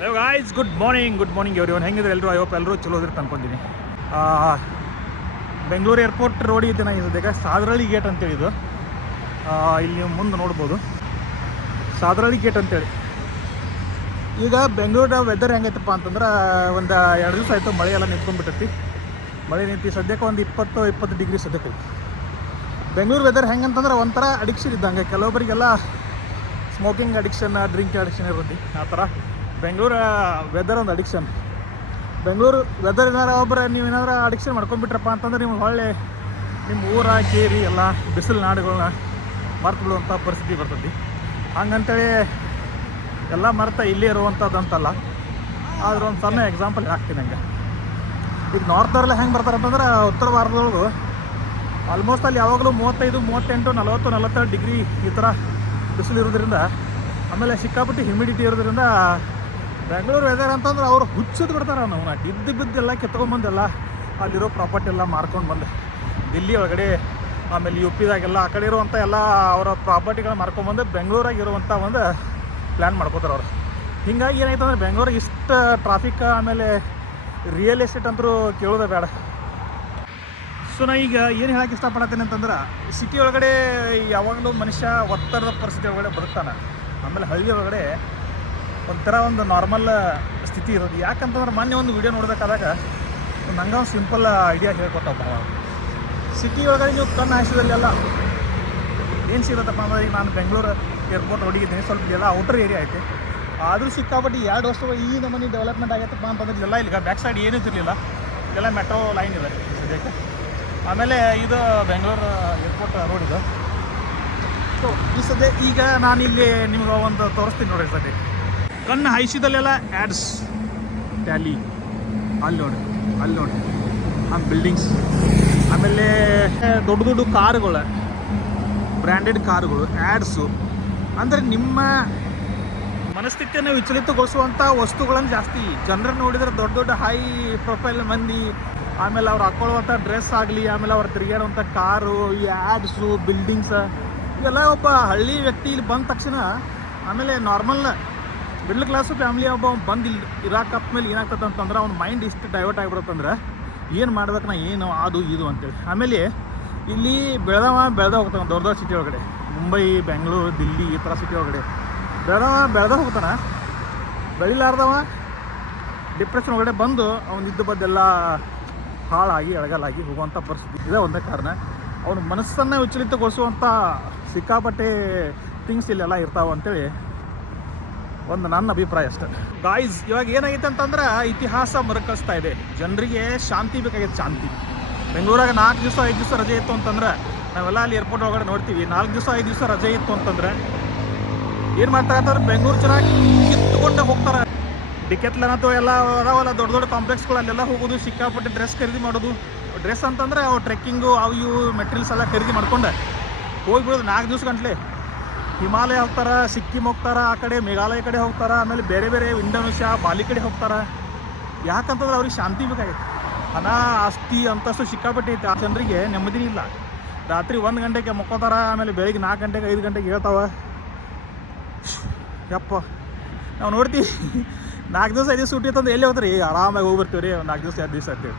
Hello guys good morning good morning everyone ಹೆಂಗಿದ್ರೆ ಎಲ್ಲರೂ ಅಯ್ಯಪ್ಪ ಎಲ್ಲರೂ ಚಲೋ ಇದ್ರೆ ಅನ್ಕೊಂತೀನಿ ಬೆಂಗಳೂರು ಏರ್ಪೋರ್ಟ್ ರೋಡ್ ಇದೆ ನಾನು ಸದ್ಯಕ್ಕೆ. ಸಾದ್ರಳ್ಳಿ ಗೇಟ್ ಅಂತೇಳಿ ಇದು ಇಲ್ಲಿ ನೀವು ಮುಂದೆ ನೋಡ್ಬೋದು. ಸಾದ್ರಳ್ಳಿ ಗೇಟ್ ಅಂತೇಳಿ ಈಗ ಬೆಂಗಳೂರ ವೆದರ್ ಹೆಂಗೈತಪ್ಪ ಅಂತಂದ್ರೆ, ಒಂದು ಎರಡು ದಿವಸ ಆಯಿತು ಮಳೆ ಎಲ್ಲ ನಿಂತ್ಕೊಂಡ್ಬಿಟ್ಟೈತಿ. ಮಳೆ ನಿಂತು ಸದ್ಯಕ್ಕೆ ಒಂದು ಇಪ್ಪತ್ತು ಇಪ್ಪತ್ತು ಡಿಗ್ರಿ ಸದ್ಯಕ್ಕೆ ಬೆಂಗಳೂರು ವೆದರ್ ಹೆಂಗಂತಂದ್ರೆ ಒಂಥರ ಅಡಿಕ್ಷನ್ ಇದ್ದಂಗೆ. ಕೆಲವೊಬ್ಬರಿಗೆಲ್ಲ ಸ್ಮೋಕಿಂಗ್ ಅಡಿಕ್ಷನ್ ಡ್ರಿಂಕ್ ಅಡಿಕ್ಷನ್ ಇರುತ್ತೆ. ಆ ಥರ. ಬೆಂಗಳೂರು ವೆದರ್ ಒಂದು ಅಡಿಕ್ಷನ್ ಬೆಂಗಳೂರು ವೆದರ್ ಏನಾರ ಒಬ್ಬರು ನೀವು ಏನಾದ್ರು ಅಡಿಕ್ಷನ್ ಮಾಡ್ಕೊಂಡ್ಬಿಟ್ರಪ್ಪ ಅಂತಂದ್ರೆ ನಿಮ್ಗೆ ಹೊಳ್ಳೆ. ನಿಮ್ಮ ಊರ, ಕೇರಿ, ಎಲ್ಲ ಬಿಸಿಲು ನಾಡುಗಳನ್ನ ಮರ್ತು ಬಿಡುವಂಥ ಪರಿಸ್ಥಿತಿ ಬರ್ತೈತಿ. ಹಂಗಂತೇಳಿ ಎಲ್ಲ ಮರ್ತ ಇಲ್ಲೇ ಇರುವಂಥದ್ದು ಅಂತಲ್ಲ ಆದ್ರೆ ಒಂದು ಸಣ್ಣ ಎಕ್ಸಾಂಪಲ್ ಹಾಕ್ತೀನಿ ಹಂಗೆ ಈಗ ನಾರ್ತವರೆಲ್ಲ ಹೆಂಗೆ ಬರ್ತಾರೆ ಅಂತಂದ್ರೆ ಉತ್ತರ ಭಾರತದೊಳಗು ಆಲ್ಮೋಸ್ಟ್ ಅಲ್ಲಿ ಯಾವಾಗಲೂ ಮೂವತ್ತೈದು, ಮೂವತ್ತೆಂಟು, ನಲವತ್ತು, ನಲವತ್ತೆರಡು ಡಿಗ್ರಿ ಈ ಥರ ಬಿಸಿಲು ಇರೋದ್ರಿಂದ, ಆಮೇಲೆ ಸಿಕ್ಕಾಪಟ್ಟಿ ಹ್ಯುಮಿಡಿಟಿ ಇರೋದ್ರಿಂದ ಬೆಂಗಳೂರು ವೆದರ್ ಅಂತಂದ್ರೆ ಅವ್ರು ಹುಚ್ಚದ್ ಬಿಡ್ತಾರೆ ನಾವು ಇದ್ದು ಬಿದ್ದೆಲ್ಲ ಕಿತ್ಕೊಂಡ್ಬಂದೆಲ್ಲ ಅಲ್ಲಿರೋ ಪ್ರಾಪರ್ಟಿ ಎಲ್ಲ ಮಾರ್ಕೊಂಡು ಬಂದೆ. ದಿಲ್ಲಿ ಒಳಗಡೆ, ಆಮೇಲೆ ಯು ಪಿದಾಗೆಲ್ಲ ಆ ಕಡೆ ಇರುವಂಥ ಎಲ್ಲ ಅವರ ಪ್ರಾಪರ್ಟಿಗಳನ್ನ ಮಾರ್ಕೊಂಡ್ಬಂದು ಬೆಂಗಳೂರಾಗ ಇರುವಂಥ ಒಂದು ಪ್ಲ್ಯಾನ್ ಮಾಡ್ಕೋತಾರೆ ಅವ್ರು. ಹಿಂಗಾಗಿ ಏನಾಯ್ತು ಅಂದ್ರೆ ಬೆಂಗಳೂರಿಗೆ ಇಷ್ಟು ಟ್ರಾಫಿಕ್ ಆಮೇಲೆ ರಿಯಲ್ ಎಸ್ಟೇಟ್ ಅಂತರೂ ಕೇಳೋದೇ ಬೇಡ. ಸೊ ನಾ ಈಗ ಏನು ಹೇಳಕ್ಕೆ ಇಷ್ಟಪಡತ್ತೇನೆ ಅಂತಂದ್ರೆ ಸಿಟಿ ಒಳಗಡೆ ಯಾವಾಗಲೂ ಮನುಷ್ಯ ಒತ್ತಡದ ಪರಿಸ್ಥಿತಿ ಒಳಗಡೆ ಬದುಕ್ತಾನೆ. ಆಮೇಲೆ ಹಳ್ಳಿ ಒಳಗಡೆ ಒಂಥರ ಒಂದು ನಾರ್ಮಲ್ ಸ್ಥಿತಿ ಇರೋದು. ಯಾಕಂತಂದ್ರೆ ಮೊನ್ನೆ ಒಂದು ವಿಡಿಯೋ ನೋಡಬೇಕಾದಾಗ ಹಂಗೆ ಒಂದು ಸಿಂಪಲ್ ಐಡಿಯಾ ಹೇಳ್ಕೊಟ್ಟಪ್ಪ ಸಿಟಿ ಒಳಗಡೆ ನೀವು ಕಣ್ಣು ಹಾಯಿಸಿದಲ್ಲೆಲ್ಲ ಏನು ಸಿಗುತ್ತಪ್ಪ ಅಂದ್ರೆ ಈಗ ನಾನು ಬೆಂಗಳೂರು ಏರ್ಪೋರ್ಟ್ ಹೊಡಿಗಿದ್ದೀನಿ, ಸ್ವಲ್ಪ ಎಲ್ಲ ಔಟರ್ ಏರಿಯಾ ಐತೆ. ಆದರೂ ಸಿಕ್ಕಾಪಟ್ಟಿ ಎರಡು ವರ್ಷ ಈ ನಮ್ಮನೆ ಡೆವಲಪ್ಮೆಂಟ್ ಆಗೈತಪ್ಪ ಅಂತಂದ್ರೆ ಇಲ್ಲೆಲ್ಲ ಈಗ ಬ್ಯಾಕ್ ಸೈಡ್ ಏನೂ ಇರಲಿಲ್ಲ ಇಲ್ಲೆಲ್ಲ ಮೆಟ್ರೋ ಲೈನ್ ಇದೆ ಸದ್ಯಕ್ಕೆ. ಆಮೇಲೆ ಇದು ಬೆಂಗಳೂರು ಏರ್ಪೋರ್ಟ್ ರೋಡ್ ಇದು. ಸೊ ಈ ಸದ್ಯ ಈಗ ನಾನು ಇಲ್ಲಿ ನಿಮ್ಗೆ ಒಂದು ತೋರಿಸ್ತೀನಿ ನೋಡಿ ಸದ್ಯ ಕಣ್ಣು ಹಾಯಿಸಿದಲ್ಲೆಲ್ಲ ಆ್ಯಡ್ಸ್ ಟ್ಯಾಲಿ ಅಲ್ಲಿ ನೋಡಿ ಅಲ್ಲಿ ನೋಡಿ. ಆ ಬಿಲ್ಡಿಂಗ್ಸ್ ಆಮೇಲೆ, ದೊಡ್ಡ ದೊಡ್ಡ ಕಾರುಗಳು ಬ್ರ್ಯಾಂಡೆಡ್ ಕಾರುಗಳು ಆ್ಯಡ್ಸು ಅಂದರೆ ನಿಮ್ಮ ಮನಸ್ಥಿತಿಯನ್ನು ವಿಚಲಿತಗೊಳಿಸುವಂಥ ವಸ್ತುಗಳನ್ನು ಜಾಸ್ತಿ. ಜನರನ್ನು ನೋಡಿದರೆ ದೊಡ್ಡ ದೊಡ್ಡ ಹೈ ಪ್ರೊಫೈಲ್ ಮಂದಿ, ಆಮೇಲೆ ಅವ್ರು ಹಾಕೊಳ್ಳುವಂಥ ಡ್ರೆಸ್ ಆಗಲಿ, ಆಮೇಲೆ ಅವ್ರು ತಿರುಗಾಡುವಂಥ ಕಾರು, ಈ ಆ್ಯಡ್ಸು ಬಿಲ್ಡಿಂಗ್ಸ ಇವೆಲ್ಲ ಒಬ್ಬ ಹಳ್ಳಿ ವ್ಯಕ್ತಿ ಇಲ್ಲಿ ಬಂದ ತಕ್ಷಣ ಆಮೇಲೆ ನಾರ್ಮಲ್ ಮಿಡ್ಲ್ ಕ್ಲಾಸು ಫ್ಯಾಮಿಲಿ ಒಬ್ಬ ಬಂದು ಇಲ್ಲಿ ಇರಾಕತ್ತ ಮೇಲೆ ಏನಾಗ್ತದೆ ಅಂತಂದ್ರೆ ಅವ್ನ ಮೈಂಡ್ ಇಷ್ಟು ಡೈವರ್ಟ್ ಆಗಿಬಿಡುತ್ತಂದ್ರೆ ಏನು ಮಾಡ್ಬೇಕು ನಾ ಏನು, ಅದು, ಇದು ಅಂತೇಳಿ. ಆಮೇಲೆ ಇಲ್ಲಿ ಬೆಳೆದವ ಬೆಳೆದ ಹೋಗ್ತಾನೆ ದೊಡ್ಡ ದೊಡ್ಡ ಸಿಟಿ ಒಳಗಡೆ. ಮುಂಬೈ, ಬೆಂಗಳೂರು, ದಿಲ್ಲಿ ಈ ಥರ ಸಿಟಿ ಒಳಗಡೆ. ಬೆಳೆದವ ಬೆಳೆದ ಹೋಗ್ತಾನೆ. ಬೆಳಿಲಾರ್ದವ ಡಿಪ್ರೆಷನ್ ಒಳಗಡೆ ಬಂದು ಅವನಿದ್ದ ಬದ್ದೆಲ್ಲ ಹಾಳಾಗಿ ಎಳಗಲಾಗಿ ಹೋಗುವಂಥ ಪರಿಸ್ಥಿತಿ. ಇದೆ ಒಂದೇ ಕಾರಣ. ಅವನ ಮನಸ್ಸನ್ನು ವಿಚಲಿತಗೊಳಿಸುವಂಥ ಸಿಕ್ಕಾಪಟ್ಟೆ ಥಿಂಗ್ಸ್ ಇಲ್ಲೆಲ್ಲ ಇರ್ತಾವೆ ಅಂತೇಳಿ ಒಂದು ನನ್ನ ಅಭಿಪ್ರಾಯ ಅಷ್ಟೆ. ಗಾಯ್ಸ್ ಇವಾಗ ಏನಾಗಿತ್ತು ಅಂತಂದ್ರೆ ಇತಿಹಾಸ ಮರುಕಳಿಸ್ತಾ ಇದೆ. ಜನರಿಗೆ ಶಾಂತಿ ಬೇಕಾಗಿತ್ತು ಶಾಂತಿ. ಬೆಂಗಳೂರಾಗ ನಾಲ್ಕು ದಿವಸ, ಐದು ದಿವಸ ರಜೆ ಇತ್ತು ಅಂತಂದ್ರೆ ನಾವೆಲ್ಲ ಅಲ್ಲಿ ಏರ್ಪೋರ್ಟ್ ಒಳಗಡೆ ನೋಡ್ತೀವಿ. ನಾಲ್ಕು ದಿವಸ, ಐದು ದಿವಸ ರಜೆ ಇತ್ತು ಅಂತಂದ್ರೆ ಏನು ಮಾಡ್ತಾರೆ ಅಂತಂದ್ರೆ ಬೆಂಗಳೂರು ಜನ ಕಿತ್ಕೊಂಡೆ ಹೋಗ್ತಾರೆ. ಡಿಕೆತ್ಲನ್ ಅಥವಾ ಎಲ್ಲ ಅದಾವಲ್ಲ, ದೊಡ್ಡ ದೊಡ್ಡ ಕಾಂಪ್ಲೆಕ್ಸ್ಗಳಲ್ಲೆಲ್ಲ ಹೋಗೋದು, ಸಿಕ್ಕಾಪಟ್ಟೆ ಡ್ರೆಸ್ ಖರೀದಿ ಮಾಡೋದು. ಡ್ರೆಸ್ ಅಂತಂದ್ರೆ ಅವು ಟ್ರೆಕ್ಕಿಂಗು ಅವು ಇವು ಮೆಟೀರಿಯಲ್ಸ್ ಎಲ್ಲ ಖರೀದಿ ಮಾಡ್ಕೊಂಡೆ. ಹೋಗಿಬಿಡೋದು ನಾಲ್ಕು ದಿವಸ ಗಂಟ್ಲೆ. ಹಿಮಾಲಯ ಹೋಗ್ತಾರೆ ಸಿಕ್ಕಿಂ ಹೋಗ್ತಾರೆ, ಆ ಕಡೆ ಮೇಘಾಲಯ ಕಡೆ ಹೋಗ್ತಾರ, ಆಮೇಲೆ ಬೇರೆ ಬೇರೆ ಇಂಡೋನೇಷ್ಯಾ, ಬಾಲಿ ಕಡೆ ಹೋಗ್ತಾರ? ಯಾಕಂತಂದ್ರೆ ಅವ್ರಿಗೆ ಶಾಂತಿ ಬೇಕಾಗಿತ್ತು. ಹಣ, ಆಸ್ತಿ, ಅಂತಸ್ತು ಸಿಕ್ಕಾಪಟ್ಟೆ ಐತೆ. ಆ ಜನರಿಗೆ ನೆಮ್ಮದಿ ಇಲ್ಲ. ರಾತ್ರಿ ಒಂದು ಗಂಟೆಗೆ ಮಕ್ಕೋತಾರ, ಆಮೇಲೆ ಬೆಳಿಗ್ಗೆ ನಾಲ್ಕು ಗಂಟೆಗೆ, ಐದು ಗಂಟೆಗೆ ಹೇಳ್ತಾವ. ಯಪ್ಪ. ನಾವು ನೋಡ್ತೀವಿ. ನಾಲ್ಕು ದಿವಸ, ಐದು ದಿವಸ ಸೂಟಿ ಅಂತಂದ್ರೆ ಎಲ್ಲಿ ಹೋಗ್ತಾರೆ? ಈಗ ಆರಾಮಾಗಿ ಹೋಗಿ ಬರ್ತೀವಿ ರೀ ನಾಲ್ಕು ದಿವಸ, ಎರಡು ದಿವಸ ಅಂತೇಳಿ.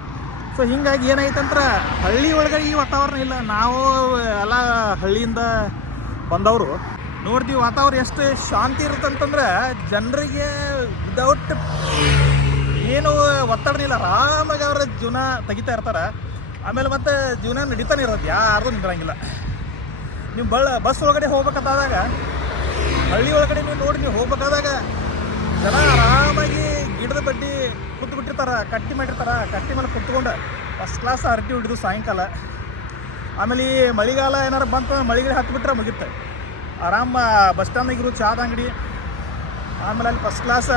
ಸೊ ಹಿಂಗಾಗಿ ಏನಾಯ್ತಂದ್ರೆ ಹಳ್ಳಿ ಒಳಗೆ ಈ ವಾತಾವರಣ ಇಲ್ಲ. ನಾವು ಎಲ್ಲ ಹಳ್ಳಿಯಿಂದ ಬಂದವರು ನೋಡ್ತೀವಿ ವಾತಾವರಣ ಎಷ್ಟು ಶಾಂತಿ ಇರುತ್ತಂತಂದ್ರೆ ಜನರಿಗೆ ವಿದೌಟ್ ಏನು ಒತ್ತಡನೇ ಇಲ್ಲ, ಆರಾಮಾಗಿ ಅವರ ಜೀವನ ತೆಗಿತಾ ಇರ್ತಾರೆ. ಆಮೇಲೆ ಮತ್ತೆ ಜೀವನ ನಡೀತಾನೆ ಇರೋದು, ಯಾರ್ದು ನಿಂದ್ರಂಗಿಲ್ಲ. ನೀವು ಬಳ್ಳ ಬಸ್ ಒಳಗಡೆ ಹೋಗ್ಬೇಕಂತಾದಾಗ ಹಳ್ಳಿ ಒಳಗಡೆ ನೀವು ನೋಡಿ, ನೀವು ಹೋಗ್ಬೇಕಾದಾಗ ಜನ ಆರಾಮಾಗಿ ಗಿಡದ ಬಡ್ಡಿ ಕುತ್ಬಿಟ್ಟಿರ್ತಾರೆ, ಕಟ್ಟಿ ಮಾಡಿರ್ತಾರ, ಕಟ್ಟಿ ಮೇಲೆ ಕುತ್ಕೊಂಡು ಫಸ್ಟ್ ಕ್ಲಾಸ್ ಅರಟಿ ಹಿಡಿದು ಸಾಯಂಕಾಲ. ಆಮೇಲೆ ಈ ಮಳೆಗಾಲ ಏನಾರು ಬಂತು ಮಳೆಗಿಡ ಹತ್ಬಿಟ್ರೆ ಮುಗಿತ್ತೆ ಆರಾಮ, ಬಸ್ ಸ್ಟ್ಯಾಂಡ್ನಾಗಿರೋ ಚಾದ ಅಂಗಡಿ. ಆಮೇಲೆ ಅಲ್ಲಿ ಫಸ್ಟ್ ಕ್ಲಾಸ್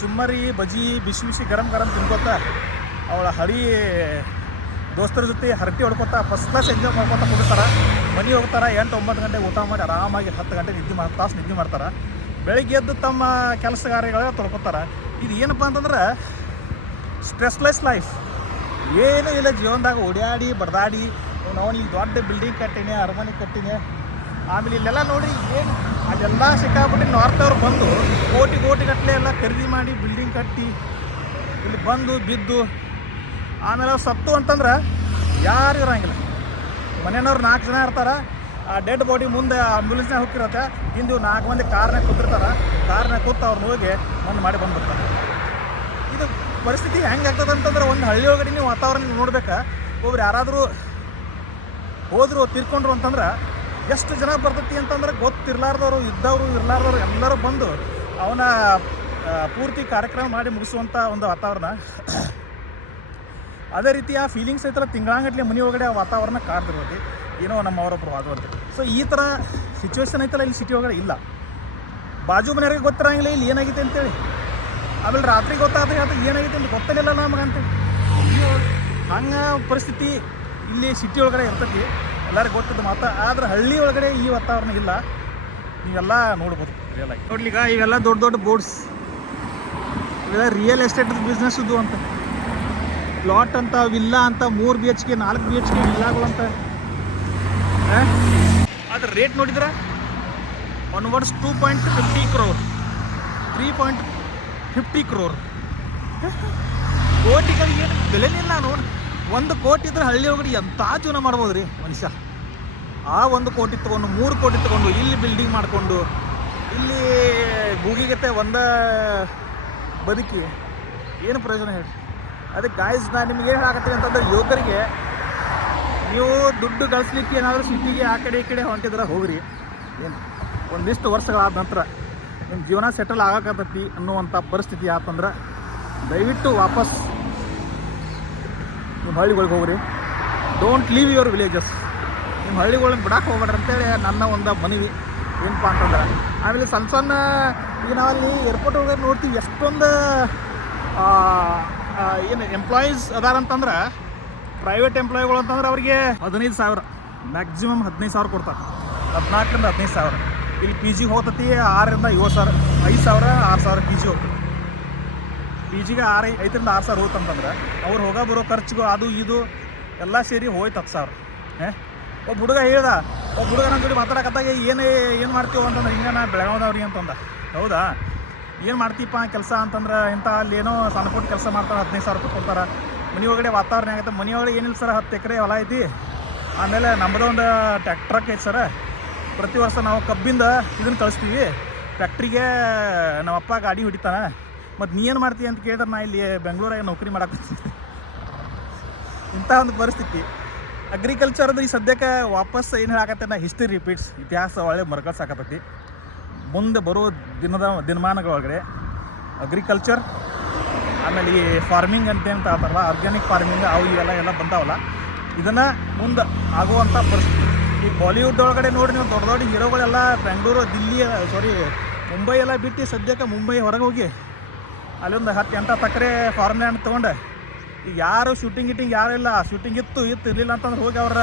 ಚುಮ್ಮರಿ ಬಜಿ ಬಿಸಿ ಬಿಸಿ, ಗರಂ ಗರಂ ತಿನ್ಕೋತ ಅವಳ ಹಳಿ ದೋಸ್ತರ ಜೊತೆ ಹರಟಿ ಹೊಡ್ಕೊತ ಫಸ್ಟ್ ಕ್ಲಾಸ್ ಎಂಜಾಯ್ ಮಾಡ್ಕೊತ ಹೋಗ್ತಾರೆ ಮನೆ ಹೋಗ್ತಾರೆ, ಎಂಟು ಒಂಬತ್ತು ಗಂಟೆಗೆ ಊಟ ಮಾಡಿ ಆರಾಮಾಗಿ ಹತ್ತು ಗಂಟೆ ನಿದ್ದೆ ಮಾಡಿ, ತಾಸು ನಿದ್ದೆ ಮಾಡ್ತಾರೆ. ಬೆಳಗ್ಗೆ ಎದ್ದು ತಮ್ಮ ಕೆಲಸ ಕಾರ್ಯಗಳ ತೊಳ್ಕೊತಾರೆ. ಇದು ಏನಪ್ಪ ಅಂತಂದ್ರೆ ಸ್ಟ್ರೆಸ್ಲೆಸ್ ಲೈಫ್ ಏನೂ ಇಲ್ಲ, ಜೀವನದಾಗ ಓಡಾಡಿ ಬಡದಾಡಿ ನಾವು ಈಗ ದೊಡ್ಡ ಬಿಲ್ಡಿಂಗ್ ಕಟ್ಟಿನಿ, ಅರಮನೆ ಕಟ್ಟಿನಿ. ಆಮೇಲೆ ಇಲ್ಲೆಲ್ಲ ನೋಡಿ ಏನು ಅಲ್ಲೆಲ್ಲ ಸಿಕ್ಕಾಬಿಟ್ಟು ನಾರ್ತ್ ಅವ್ರು ಬಂದು ಕೋಟಿ ಕೋಟಿ ಗಟ್ಟಲೆ ಎಲ್ಲ ಖರೀದಿ ಮಾಡಿ ಬಿಲ್ಡಿಂಗ್ ಕಟ್ಟಿ, ಇಲ್ಲಿ ಬಂದು ಬಿದ್ದು, ಆಮೇಲೆ ಅವ್ರು ಸತ್ತು ಅಂತಂದ್ರೆ ಯಾರು ಇರೋಂಗಿಲ್ಲ. ಮನೆಯವ್ರು ನಾಲ್ಕು ಜನ ಇರ್ತಾರೆ, ಆ ಡೆಡ್ ಬಾಡಿ ಮುಂದೆ ಆಂಬ್ಯುಲೆನ್ಸ್ನಾಗ ಹೋಗಿರತ್ತೆ ಹಿಂದೆ ನಾಲ್ಕು ಮಂದಿ ಕಾರ್ನಾಗ ಕೂತಿರ್ತಾರೆ ಕಾರ್ನಾಗ ಕೂತು ಅವ್ರನ್ನ ಹೋಗಿ ಒಂದು ಮಾಡಿ ಬಂದ್ಬಿಡ್ತಾರೆ. ಇದು ಪರಿಸ್ಥಿತಿ ಹೆಂಗೆ ಆಗ್ತದೆ ಅಂತಂದ್ರೆ ಒಂದು ಹಳ್ಳಿ ಒಳಗಡೆ ನೀವು ವಾತಾವರಣ ನೋಡ್ಬೇಕು, ಒಬ್ರು ಯಾರಾದರೂ ಹೋದರು, ತೀರ್ಕೊಂಡ್ರು ಅಂತಂದ್ರೆ ಎಷ್ಟು ಜನ ಬರ್ತೈತಿ ಅಂತಂದ್ರೆ ಗೊತ್ತಿರ್ಲಾರ್ದವರು, ಇದ್ದವರು, ಇರ್ಲಾರ್ದವರು ಎಲ್ಲರೂ ಬಂದು ಅವನ ಪೂರ್ತಿ ಕಾರ್ಯಕ್ರಮ ಮಾಡಿ ಮುಗಿಸುವಂಥ ಒಂದು ವಾತಾವರಣ. ಅದೇ ರೀತಿ ಆ ಫೀಲಿಂಗ್ಸ್ ಐತಲ್ಲ, ತಿಂಗಳಾಂಗಟ್ಲೆ ಮನೆ ಒಳಗಡೆ ಆ ವಾತಾವರಣ ಕಾಡ್ತಿರ್ತೈತಿ ಏನೋ ನಮ್ಮ ಅವರೊಬ್ಬರು ವಾದವಂತೆ ಸೊ ಈ ಥರ ಸಿಚುವೇಶನ್ ಐತಲ್ಲ, ಇಲ್ಲಿ ಸಿಟಿ ಒಳಗಡೆ ಇಲ್ಲ. ಬಾಜು ಮನೆಯವ್ರಿಗೆ ಗೊತ್ತಿರಂಗಿಲ್ಲ, ಇಲ್ಲಿ ಏನಾಗಿತ್ತು ಅಂತೇಳಿ. ಆಮೇಲೆ ರಾತ್ರಿ ಗೊತ್ತಾದ್ರೆ ಅದು ಏನಾಗಿದೆ ಅಂತ ಗೊತ್ತಾಗಿಲ್ಲ ನಮಗಂತೇಳಿ. ಹಂಗೆ ಪರಿಸ್ಥಿತಿ ಇಲ್ಲಿ ಸಿಟಿ ಒಳಗಡೆ ಇರ್ತೈತಿ. ಎಲ್ಲರಿಗೂ ಗೊತ್ತಿದ್ದ ಮಾತ್ರ ಆದ್ರೆ ಹಳ್ಳಿ ಒಳಗಡೆ ಈ ವಾತಾವರಣ ಇಲ್ಲ. ನೀವೆಲ್ಲ ನೋಡ್ಬೋದು ರಿಯಲ್ ಆಗಿ. ನೋಡ್ಲಿಗ ಇವೆಲ್ಲ ದೊಡ್ಡ ದೊಡ್ಡ ಬೋರ್ಡ್ಸ್ ಇವೆಲ್ಲ ರಿಯಲ್ ಎಸ್ಟೇಟ್ ಬಿಸ್ನೆಸ್ ಇದು ಅಂತ. ಪ್ಲಾಟ್ ಅಂತ ವಿಲ್ಲಾ ಅಂತ, ಮೂರು ಬಿ ಎಚ್ ಕೆ ನಾಲ್ಕು ಬಿ ಎಚ್ ಕೆ ವಿಲ್ಲಾಗಳಂತ ಅದ್ರ ರೇಟ್ ನೋಡಿದ್ರ? One words two point fifty crore three point fifty crore ಕೋಟಿಗಳಿಗೆ ಏನು ಬೆಲೆನಿಲ್ಲ ನೋಡಿ. ಒಂದು ಕೋಟಿ ಇದ್ರೆ ಹಳ್ಳಿ ಒಳಗಡೆ ಎಂಥ ಜೀವನ ಮಾಡ್ಬೋದು ರೀ ಮನುಷ್ಯ? ಆ ಒಂದು ಕೋಟಿ ತೊಗೊಂಡು, ಮೂರು ಕೋಟಿ ತೊಗೊಂಡು ಇಲ್ಲಿ ಬಿಲ್ಡಿಂಗ್ ಮಾಡಿಕೊಂಡು, ಇಲ್ಲಿ ಗೂಗಿಗತ್ತೆ ಒಂದ ಬದುಕಿ, ಏನು ಪ್ರಯೋಜನ ಹೇಳಿ? ಅದಕ್ಕೆ ಗಾಯ್ಸ್ ನಾನು ನಿಮ್ಗೆ ಏನು ಹೇಳಕತ್ತೀನಿ ಅಂತಂದ್ರೆ ಯುವಕರಿಗೆ ನೀವು ದುಡ್ಡು ಗಳಿಸ್ಲಿಕ್ಕೆ ಏನಾದರೂ ಸಿಟಿಗೆ ಆ ಕಡೆ ಈ ಕಡೆ ಹೊಂಟಿದ್ರೆ ಹೋಗ್ರಿ. ಏನು? ಒಂದಿಷ್ಟು ವರ್ಷಗಳಾದ ನಂತರ ನಿಮ್ಮ ಜೀವನ ಸೆಟಲ್ ಆಗಕತ್ತೈತಿ ಅನ್ನುವಂಥ ಪರಿಸ್ಥಿತಿ ಆತಂದ್ರೆ ದಯವಿಟ್ಟು ವಾಪಸ್ ನಿಮ್ಮ ಹಳ್ಳಿಗಳಿಗೆ ಹೋಗ್ರಿ. ಡೋಂಟ್ ಲೀವ್ ಯುವರ್ ವಿಲೇಜಸ್ ನಿಮ್ಮ ಹಳ್ಳಿಗಳನ್ನ ಬಿಡಕ್ಕೆ ಹೋಗ್ಬೇಡ್ರಿ ಅಂತೇಳಿ ನನ್ನ ಒಂದು ಮನವಿ. ಏನಪ್ಪ ಅಂತಂದ್ರೆ, ಆಮೇಲೆ ಸಣ್ಣ ಸಣ್ಣ ಈಗ ನಾವಲ್ಲಿ ಏರ್ಪೋರ್ಟ್ ಹೋಗಿ ನೋಡ್ತೀವಿ ಎಷ್ಟೊಂದು ಏನು ಎಂಪ್ಲಾಯೀಸ್ ಅದಾರಂತಂದ್ರೆ ಪ್ರೈವೇಟ್ ಎಂಪ್ಲಾಯಿಗಳು ಅಂತಂದ್ರೆ ಅವರಿಗೆ ಹದಿನೈದು ಸಾವಿರ ಮ್ಯಾಕ್ಸಿಮಮ್ ಹದಿನೈದು ಸಾವಿರ ಕೊಡ್ತಾರೆ. ಹದಿನಾಲ್ಕರಿಂದ ಹದಿನೈದು ಸಾವಿರ. ಇಲ್ಲಿ ಪಿ ಜಿಗೆ ಹೋಗ್ತತಿ ಆರರಿಂದ ಏಳು ಸಾವಿರ, ಐದು ಸಾವಿರ, ಆರು ಸಾವಿರ ಪಿ ಜಿ ಹೋಗ್ತದೆ. ಪಿ ಜಿಗೆ ಆರು ಐದರಿಂದ ಆರು ಸಾವಿರ ಹೋಯ್ತಂತಂದ್ರೆ ಅವ್ರು ಹೋಗ ಬರೋ ಖರ್ಚು ಅದು, ಇದು, ಎಲ್ಲ ಸೇರಿ ಹೋಯ್ತು ಹತ್ತು ಸಾವಿರ. ಏ ಒಬ್ಬ ಹುಡುಗ ಹೇಳ್ದ, ಒಬ್ಬ ಹುಡುಗ ನನ್ನ ಜೊತೆ ಮಾತಾಡಕತ್ತಾಗ, ಏನು ಏನು ಮಾಡ್ತೀವೋ ಅಂತಂದ್ರೆ ಹಿಂಗೆ ನಾ ಬೆಳಗಾವದವ್ರಿ ಅಂತಂದ. ಹೌದಾ? ಏನು ಮಾಡ್ತೀಪ್ಪ ಕೆಲಸ ಅಂತಂದ್ರೆ ಇಂಥ ಅಲ್ಲಿ ಏನೋ ಸಣ್ಣ ಪುಟ್ಟ ಕೆಲಸ ಮಾಡ್ತಾರೆ, ಹದಿನೈದು ಸಾವಿರ ರೂಪಾಯಿ ಕೊಡ್ತಾರೆ. ಮನೆ ಒಳಗಡೆ ವಾತಾವರಣ ಆಗುತ್ತೆ ಮನೆ ಒಳಗೆ ಏನಿಲ್ಲ ಸರ್, ಹತ್ತು ಎಕರೆ ಹೊಲ ಐತಿ. ಆಮೇಲೆ ನಮ್ಮದೇ ಒಂದು ಟ್ಯಾಕ್ಟ್ರಕ್ ಐತಿ ಸರ. ಪ್ರತಿ ವರ್ಷ ನಾವು ಕಬ್ಬಿಂದ ಇದನ್ನು ಕಳಿಸ್ತೀವಿ. ಫ್ಯಾಕ್ಟ್ರಿಗೆ ನಮ್ಮಪ್ಪ ಗಾಡಿ ಹೊಡಿತಾನೆ. ಮತ್ತು ನೀ ಏನು ಮಾಡ್ತೀಯ ಅಂತ ಕೇಳಿದ್ರೆ ನಾ ಇಲ್ಲಿ ಬೆಂಗಳೂರಾಗ ನೌಕರಿ ಮಾಡಕ್ಕೆ ಇಂಥ ಒಂದು ಪರಿಸ್ಥಿತಿ. ಅಗ್ರಿಕಲ್ಚರ್ ಅಂದ್ರೆ ಈ ಸದ್ಯಕ್ಕೆ ವಾಪಸ್ ಏನು ಹೇಳಕತ್ತೆ ನಾ ಹಿಸ್ಟ್ರಿ ರಿಪೀಟ್ಸ್ ಇತಿಹಾಸ ಒಳ್ಳೆ ಮರಕಳ್ಸಾಕತ್ತೈತಿ ಮುಂದೆ ಬರೋ ದಿನದ ದಿನಮಾನಗಳೊಳಗಡೆ ಅಗ್ರಿಕಲ್ಚರ್ ಆಮೇಲೆ ಈ ಫಾರ್ಮಿಂಗ್ ಅಂತ ಏನು ಹೇಳ್ತಾರಲ್ಲ ಆರ್ಗ್ಯಾನಿಕ್ ಫಾರ್ಮಿಂಗ್ ಅವು ಇವೆಲ್ಲ ಎಲ್ಲ ಬಂದಾವಲ್ಲ. ಇದನ್ನು ಮುಂದೆ ಆಗುವಂಥ ಪರಿಸ್ಥಿತಿ. ಈ ಬಾಲಿವುಡ್ ಒಳಗಡೆ ನೋಡಿ ನೀವು ದೊಡ್ಡ ದೊಡ್ಡ ಹೀರೋಗಳೆಲ್ಲ ಬೆಂಗಳೂರು, ದಿಲ್ಲಿ ಸಾರಿ ಮುಂಬೈ ಎಲ್ಲ ಬಿಟ್ಟು ಸದ್ಯಕ್ಕೆ ಮುಂಬೈ ಹೊರಗೆ ಹೋಗಿ ಅಲ್ಲೊಂದು ಹತ್ತು ಎಂಟು ಸಕ್ಕರೆ ಫಾರ್ಮ್ ಲ್ಯಾಂಡ್ ತೊಗೊಂಡೆ. ಈಗ ಯಾರು ಶೂಟಿಂಗ್ ಗಿಟಿಂಗ್ ಯಾರು ಇಲ್ಲ. ಶೂಟಿಂಗ್ ಇತ್ತು ಇತ್ತು, ಇರಲಿಲ್ಲ ಅಂತಂದ್ರೆ ಹೋಗಿ ಅವರ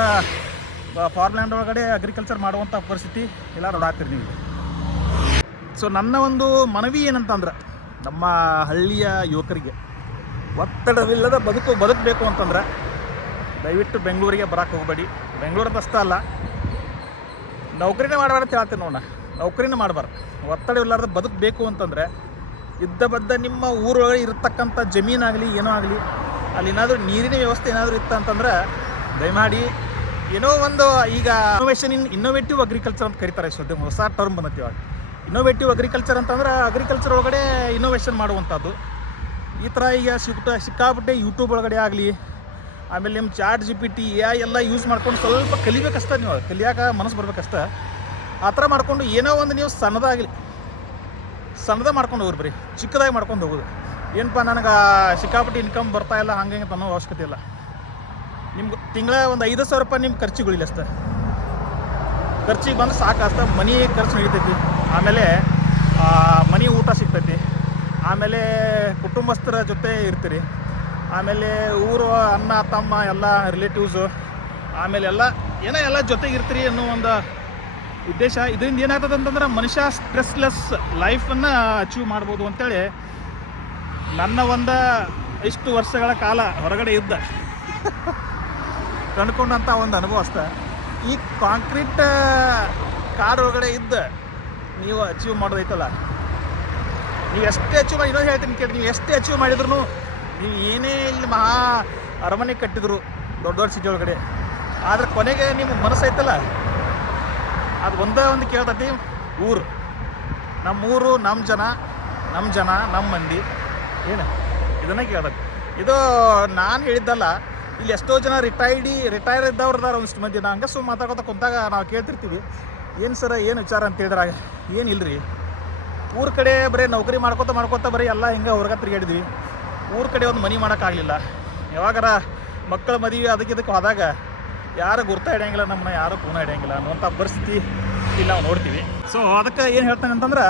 ಫಾರ್ಮ್ ಲ್ಯಾಂಡ್ ಒಳಗಡೆ ಅಗ್ರಿಕಲ್ಚರ್ ಮಾಡುವಂಥ ಪರಿಸ್ಥಿತಿ ಇಲ್ಲ ನೋಡಾಕ್ತೀರಿ ನೀವು. ಸೊ ನನ್ನ ಒಂದು ಮನವಿ ಏನಂತಂದ್ರೆ, ನಮ್ಮ ಹಳ್ಳಿಯ ಯುವಕರಿಗೆ ಒತ್ತಡವಿಲ್ಲದ ಬದುಕು ಬದುಕಬೇಕು ಅಂತಂದ್ರೆ, ದಯವಿಟ್ಟು ಬೆಂಗಳೂರಿಗೆ ಬರೋಕ್ಕೆ ಹೋಗಬೇಡಿ. ಬೆಂಗಳೂರು ಅಷ್ಟೇ ಅಲ್ಲ. ನೌಕರಿನೇ ಮಾಡಬಾರ್ದು ಹೇಳ್ತೀನಿ ನೋಡ ನೌಕರಿನೇ ಮಾಡಬಾರ್ದು. ಒತ್ತಡವಿಲ್ಲಾರ್ದ ಬದುಕಬೇಕು ಅಂತಂದರೆ ಇದ್ದ ಬದ್ದ ನಿಮ್ಮ ಊರೊಳಗೆ ಇರತಕ್ಕಂಥ ಜಮೀನಾಗಲಿ, ಏನೋ ಆಗಲಿ ಅಲ್ಲಿ ಏನಾದರೂ ನೀರಿನ ವ್ಯವಸ್ಥೆ ಏನಾದರೂ ಇತ್ತು ಅಂತಂದ್ರೆ ದಯಮಾಡಿ ಏನೋ ಒಂದು ಈಗ ಇನ್ನೋವೇಷನ್ ಇನ್ ಇನ್ನೋವೇಟಿವ್ ಅಗ್ರಿಕಲ್ಚರ್ ಅಂತ ಕರೀತಾರೆ ಸದ್ಯ ಹೊಸ ಟರ್ಮ್ ಬಂದೈತಿ ಇವಾಗ. ಇನ್ನೋವೇಟಿವ್ ಅಗ್ರಿಕಲ್ಚರ್ ಅಂತಂದ್ರೆ ಅಗ್ರಿಕಲ್ಚರ್ ಒಳಗಡೆ ಇನ್ನೋವೇಷನ್ ಮಾಡುವಂಥದ್ದು. ಈ ಥರ ಈಗ ಸಿಕ್ಕ ಸಿಕ್ಕಾಪಟ್ಟೆ ಯೂಟ್ಯೂಬ್ ಒಳಗಡೆ ಆಗಲಿ, ಆಮೇಲೆ ನಿಮ್ಮ ಚಾಟ್ ಜಿ ಪಿ ಟಿ ಎ ಎಲ್ಲ ಯೂಸ್ ಮಾಡ್ಕೊಂಡು ಸ್ವಲ್ಪ ಕಲಿಬೇಕಷ್ಟ ನೀವು, ಕಲಿಯಾಕ ಮನಸ್ಸು ಬರ್ಬೇಕಷ್ಟ. ಆ ಥರ ಮಾಡ್ಕೊಂಡು ಏನೋ ಒಂದು ನೀವು ಸಣ್ಣದಾಗಲಿ ಸಣ್ಣದ ಮಾಡ್ಕೊಂಡು ಹೋಗ್ರಿ ಬರೀ ಚಿಕ್ಕದಾಗಿ ಮಾಡ್ಕೊಂಡು ಹೋಗೋದು. ಏನಪ್ಪ, ನನಗೆ ಸಿಕ್ಕಾಪಟ್ಟೆ ಇನ್ಕಮ್ ಬರ್ತಾ ಇಲ್ಲ ಹಂಗೆ ಹಿಂಗೆ ಅನ್ನೋ ಅವಶ್ಯಕತೆ ಇಲ್ಲ. ನಿಮ್ಗೆ ತಿಂಗಳ ಒಂದು ಐದು ಸಾವಿರ ರೂಪಾಯಿ ನಿಮ್ಮ ಖರ್ಚುಗಳಿಲ್ಲ ಅಷ್ಟೆ. ಖರ್ಚಿಗೆ ಬಂದು ಸಾಕು, ಅಷ್ಟೆ ಮನಿ ಖರ್ಚು ನಡೀತೈತಿ. ಆಮೇಲೆ ಮನಿ ಊಟ ಸಿಗ್ತೈತಿ. ಆಮೇಲೆ ಕುಟುಂಬಸ್ಥರ ಜೊತೆ ಇರ್ತೀರಿ. ಆಮೇಲೆ ಊರು, ಅಣ್ಣ, ತಮ್ಮ, ಎಲ್ಲ ರಿಲೇಟಿವ್ಸು ಆಮೇಲೆ ಎಲ್ಲ, ಏನೋ ಎಲ್ಲ ಜೊತೆಗೆ ಇರ್ತೀರಿ ಅನ್ನೋ ಒಂದು ಉದ್ದೇಶ. ಇದರಿಂದ ಏನಾಗ್ತದೆ ಅಂತಂದ್ರೆ ಮನುಷ್ಯ ಸ್ಟ್ರೆಸ್ಲೆಸ್ ಲೈಫನ್ನು ಅಚೀವ್ ಮಾಡ್ಬೋದು ಅಂತೇಳಿ ನನ್ನ ಒಂದು ಇಷ್ಟು ವರ್ಷಗಳ ಕಾಲ ಹೊರಗಡೆ ಇದ್ದ. ಕಂಡ್ಕೊಂಡಂಥ ಒಂದು ಅನುಭವ ಈ ಕಾಂಕ್ರೀಟ್ ಒಳಗಡೆ ಇದ್ದ, ನೀವು ಅಚೀವ್ ಮಾಡೋದೈತಲ್ಲ. ನೀವು ಎಷ್ಟೇ ಅಚೀವ್ ಮಾಡಿ, ಇನ್ನೊಂದು ಹೇಳ್ತೀನಿ ಕೇಳಿ, ನೀವು ಎಷ್ಟೇ ಅಚೀವ್ ಮಾಡಿದ್ರು ನೀವು ಏನೇ ಇಲ್ಲಿ ಮಹಾ ಅರಮನೆ ಕಟ್ಟಿದ್ರು ದೊಡ್ಡ ದೊಡ್ಡ ಸಿಟಿ ಒಳಗಡೆ. ಆದ್ರೆ ಕೊನೆಗೆ ನಿಮ್ಮ ಮನಸ್ಸು ಐತಲ್ಲ ಅದು ಒಂದೇ ಒಂದು ಕೇಳ್ತೈತಿ ಊರು. ನಮ್ಮ ಊರು ನಮ್ಮ ಜನ ನಮ್ಮ ಜನ ನಮ್ಮ ಮಂದಿ. ಏನು? ಇದನ್ನ ಕೇಳ್ತೈತಿ ಇದು ನಾನು ಹೇಳಿದ್ದಲ್ಲ, ಇಲ್ಲಿ ಎಷ್ಟೋ ಜನ ರಿಟೈರ್ಡಿ ರಿಟೈರ್ ಇದ್ದವ್ರು ಇದಾರೆ ಒಂದಿಷ್ಟು ಮಂದಿ. ನಾ ಹಂಗೆ ಸುಮ್ಮನೆ ಮಾತಾಡ್ಕೊತ ಕುಂತಾಗ ನಾವು ಕೇಳ್ತಿರ್ತೀವಿ. ಏನು ಸರ, ಏನು ವಿಚಾರ ಅಂತ ಹೇಳಿದ್ರಾಗ ಏನಿಲ್ಲರಿ ಊರ ಕಡೆ ಬರೀ ನೌಕರಿ ಮಾಡ್ಕೊತ ಮಾಡ್ಕೊತ ಬರೀ ಎಲ್ಲ ಹಿಂಗೆ ಹೊರಗೆ ತಿರುಗಾಡಿದ್ವಿ ಊರ ಕಡೆ ಒಂದು ಮನಿ ಮಾಡೋಕ್ಕಾಗಲಿಲ್ಲ ಯಾವಾಗಾರ ಮಕ್ಕಳ ಮದುವೆ ಅದಕ್ಕೆ ಇದಕ್ಕೆ ಹೋದಾಗ ಯಾರು ಗುರ್ತ ಹಿಡಿಯಂಗಿಲ್ಲ, ನಮ್ಮನ್ನ ಯಾರು ಪೂನ ಹಿಡಿಯಂಗಿಲ್ಲ ಅನ್ನುವಂಥ ಪರಿಸ್ಥಿತಿ ಇಲ್ಲಿ ನಾವು ನೋಡ್ತೀವಿ. ಸೊ ಅದಕ್ಕೆ ಏನು ಹೇಳ್ತಾನೆ ಅಂತಂದ್ರೆ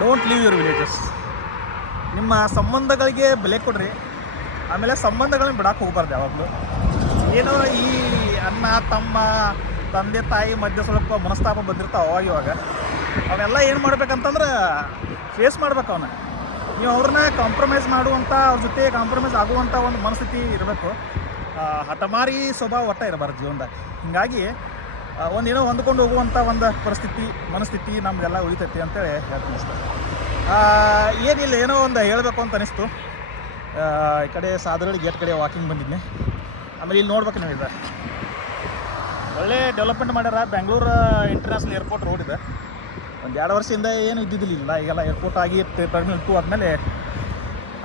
ಡೋಂಟ್ ಲೀವ್ ಯುವರ್ ವಿಲೇಜಸ್ ನಿಮ್ಮ ಸಂಬಂಧಗಳಿಗೆ ಬೆಲೆ ಕೊಡ್ರಿ. ಆಮೇಲೆ ಸಂಬಂಧಗಳನ್ನ ಬಿಡಕ್ಕೆ ಹೋಗ್ಬಾರ್ದು ಯಾವಾಗಲೂ. ಏನೋ ಈ ಅಣ್ಣ, ತಮ್ಮ, ತಂದೆ, ತಾಯಿ ಮಧ್ಯೆ ಸ್ವಲ್ಪ ಮನಸ್ತಾಪ ಬಂದಿರ್ತಾವೆ ಅವಾಗ ಇವಾಗ. ಅವನ್ನೆಲ್ಲ ಏನು ಮಾಡ್ಬೇಕಂತಂದ್ರೆ ಫೇಸ್ ಮಾಡ್ಬೇಕು ಅವನ. ನೀವು ಅವ್ರನ್ನ ಕಾಂಪ್ರಮೈಸ್ ಮಾಡುವಂಥ ಅವ್ರ ಜೊತೆ ಕಾಂಪ್ರಮೈಸ್ ಆಗುವಂಥ ಒಂದು ಮನಸ್ಥಿತಿ ಇರಬೇಕು. ಹಠಮಾರಿ ಸ್ವಭಾವ ಒಟ್ಟ ಇರಬಾರ್ದು ಜೀವನದಾಗ. ಹೀಗಾಗಿ ಒಂದೇನೋ ಹೊಂದ್ಕೊಂಡು ಹೋಗುವಂಥ ಒಂದು ಪರಿಸ್ಥಿತಿ, ಮನಸ್ಥಿತಿ ನಮಗೆಲ್ಲ ಉಳಿತೈತಿ ಅಂತೇಳಿ ಹೇಳ್ತೀನಿ ಏನಿಲ್ಲ, ಏನೋ ಒಂದು ಹೇಳಬೇಕು ಅಂತ ಅನಿಸ್ತು. ಈ ಕಡೆ ಸಾಧಾರಣ ಗೇಟ್ ಕಡೆ ವಾಕಿಂಗ್ ಬಂದಿದ್ದೆ ಆಮೇಲೆ ಇಲ್ಲಿ ನೋಡ್ಬೇಕು ನೀವು ಇದು ಒಳ್ಳೆ ಡೆವಲಪ್ಮೆಂಟ್ ಮಾಡ್ಯಾರ. ಬೆಂಗಳೂರು ಇಂಟರ್ನ್ಯಾಷನಲ್ ಏರ್ಪೋರ್ಟ್ ರೋಡ್ ಇದೆ. ಒಂದು ಎರಡು ವರ್ಷದಿಂದ ಏನು ಇದ್ದಿದ್ದಿಲ್ಲ ಈಗೆಲ್ಲ ಏರ್ಪೋರ್ಟ್ ಆಗಿ ಟರ್ಮಿನಲ್ ಟು ಆದಮೇಲೆ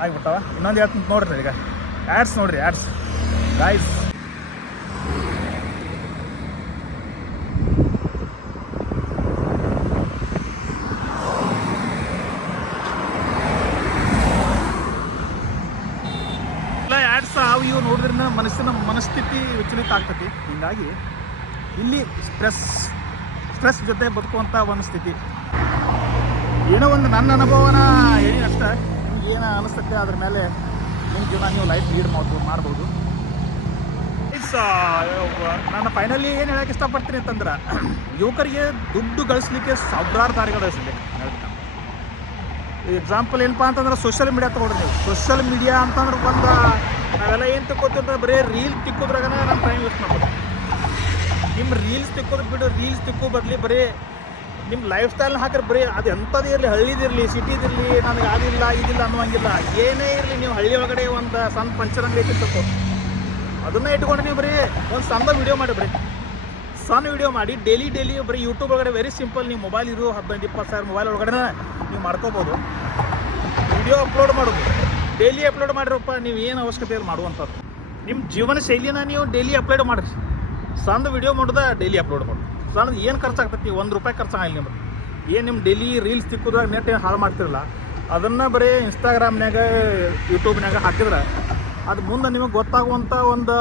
ಆಗಿಬಿಟ್ಟವ. ಇನ್ನೊಂದು ಹೇಳ್ತೀನಿ ನೋಡ್ರಿ ಈಗ. ಆ್ಯಡ್ಸ್ ನೋಡಿರಿ ಆ್ಯಡ್ಸ್ ಗಾಯ್ಸ್ ಎಲ್ಲ ಆ್ಯಡ್ಸ್ ಅವು ಇವು ನೋಡಿದ್ರಿಂದ ಮನಸ್ಸಿನ ಮನಸ್ಥಿತಿ ವಿಚಲಿತ ಆಗ್ತತಿ. ಹೀಗಾಗಿ ಇಲ್ಲಿ ಸ್ಟ್ರೆಸ್ ಸ್ಟ್ರೆಸ್ ಜೊತೆ ಬದುಕುವಂಥ ಒಂದು ಸ್ಥಿತಿ. ಏನೋ ಒಂದು ನನ್ನ ಅನುಭವನ ಹೇಳಿ ಅಷ್ಟೇ. ನಿಮ್ಗೆ ಏನು ಅನಿಸುತ್ತೆ ಅದ್ರ ಮೇಲೆ ನಿಮ್ಮ ಜೀವನ ನೀವು ಲೈಫ್ ಲೀಡ್ ಮಾಡ್ಬೋದು. ಮಾಡ್ಬೋದು ಇಟ್ಸ್ ನಾನು ಫೈನಲಿ ಏನು ಹೇಳಕ್ಕೆ ಇಷ್ಟಪಡ್ತೀನಿ ಅಂತಂದ್ರೆ, ಯುವಕರಿಗೆ ದುಡ್ಡು ಗಳಿಸ್ಲಿಕ್ಕೆ ಸಾವಿರಾರು ದಾರಿಗಳು ಇದೆ ಎಕ್ಸಾಂಪಲ್ ಏನಪ್ಪ ಅಂತಂದ್ರೆ ಸೋಷಿಯಲ್ ಮೀಡಿಯಾ ತೊಗೊಂಡ್ರಿ ನೀವು. ಸೋಷಿಯಲ್ ಮೀಡಿಯಾ ಅಂತಂದ್ರೆ ಒಂದು ನಾವೆಲ್ಲ ಏನು ತಿಕ್ಕೋತಿರ್ತಾರೆ ಬರೀ ರೀಲ್ ತಿಕ್ಕೋದ್ರಾಗ ನಮ್ಮ ಟೈಮ್ ವೇಸ್ಟ್ ಮಾಡ್ಬೋದು ನಿಮ್ಮ ರೀಲ್ಸ್ ತಿಕ್ಕೋದು ಬಿಡು ರೀಲ್ಸ್ ತಿಕ್ಕೋ ಬರಲಿ ಬರೀ ನಿಮ್ಮ ಲೈಫ್ ಸ್ಟೈಲ್ನ ಹಾಕಿದ್ರೆ ಬರೀ ಅದು ಎಂಥದ್ದು ಇರಲಿ, ಹಳ್ಳಿದಿರಲಿ ಸಿಟಿದಿರಲಿ ನನಗೆ ಅದಿಲ್ಲ, ಇದಿಲ್ಲ ಅನ್ನುವಂಗಿಲ್ಲ. ಏನೇ ಇರಲಿ, ನೀವು ಹಳ್ಳಿ ಒಳಗಡೆ ಒಂದು ಸಣ್ಣ ಪಂಚರ್ ಅಂಗಡಿ ತಗೋ ಅದನ್ನ ಇಟ್ಕೊಂಡು ನೀವು ಬರೀ ಒಂದು ಸಣ್ಣ ವೀಡಿಯೋ ಮಾಡಿ ಬರೀ. ಸಣ್ಣ ವಿಡಿಯೋ ಮಾಡಿ ಡೈಲಿ ಡೈಲಿ ಬರೀ ಯೂಟ್ಯೂಬ್ ಒಳಗಡೆ ವೆರಿ ಸಿಂಪಲ್ ನೀವು ಮೊಬೈಲ್ ಇರೋ, ಹದಿನೈದು, ಇಪ್ಪತ್ತು ಸಾವಿರ ಮೊಬೈಲ್ ಒಳಗಡೆ ನೀವು ಮಾಡ್ಕೋಬೋದು. ವಿಡಿಯೋ ಅಪ್ಲೋಡ್ ಮಾಡೋದು. ಡೈಲಿ ಅಪ್ಲೋಡ್ ಮಾಡಿರಪ್ಪ, ನೀವು ಏನು ಅವಶ್ಯಕತೆ ಮಾಡುವಂಥದ್ದು? ನಿಮ್ಮ ಜೀವನ ಶೈಲಿನ ನೀವು ಡೈಲಿ ಅಪ್ಲೋಡ್ ಮಾಡಿರಿ. ಸಣ್ಣ ವಿಡಿಯೋ ಮಾಡೋದ ಡೈಲಿ ಅಪ್ಲೋಡ್ ಮಾಡಿ. ಸಣ್ಣದು ಏನು ಖರ್ಚಾಗ್ತೈತಿ ಒಂದು ರೂಪಾಯಿ ಖರ್ಚಾಗಲ್ಲ ನಿಮ್ಗೆ ಏನು ನಿಮ್ಮ ಡೈಲಿ ರೀಲ್ಸ್ ತಿಕ್ಕೋದ್ರಾಗ ನೆಟ್ ಏನು ಹಾಳು ಮಾಡ್ತಿರಲ್ಲ ಅದನ್ನು ಬರೀ ಇನ್ಸ್ಟಾಗ್ರಾಮ್ನಾಗ ಯೂಟ್ಯೂಬ್ನಾಗ ಹಾಕಿದ್ರೆ, ಅದು ಮುಂದೆ ನಿಮಗೆ ಗೊತ್ತಾಗುವಂಥ ಒಂದು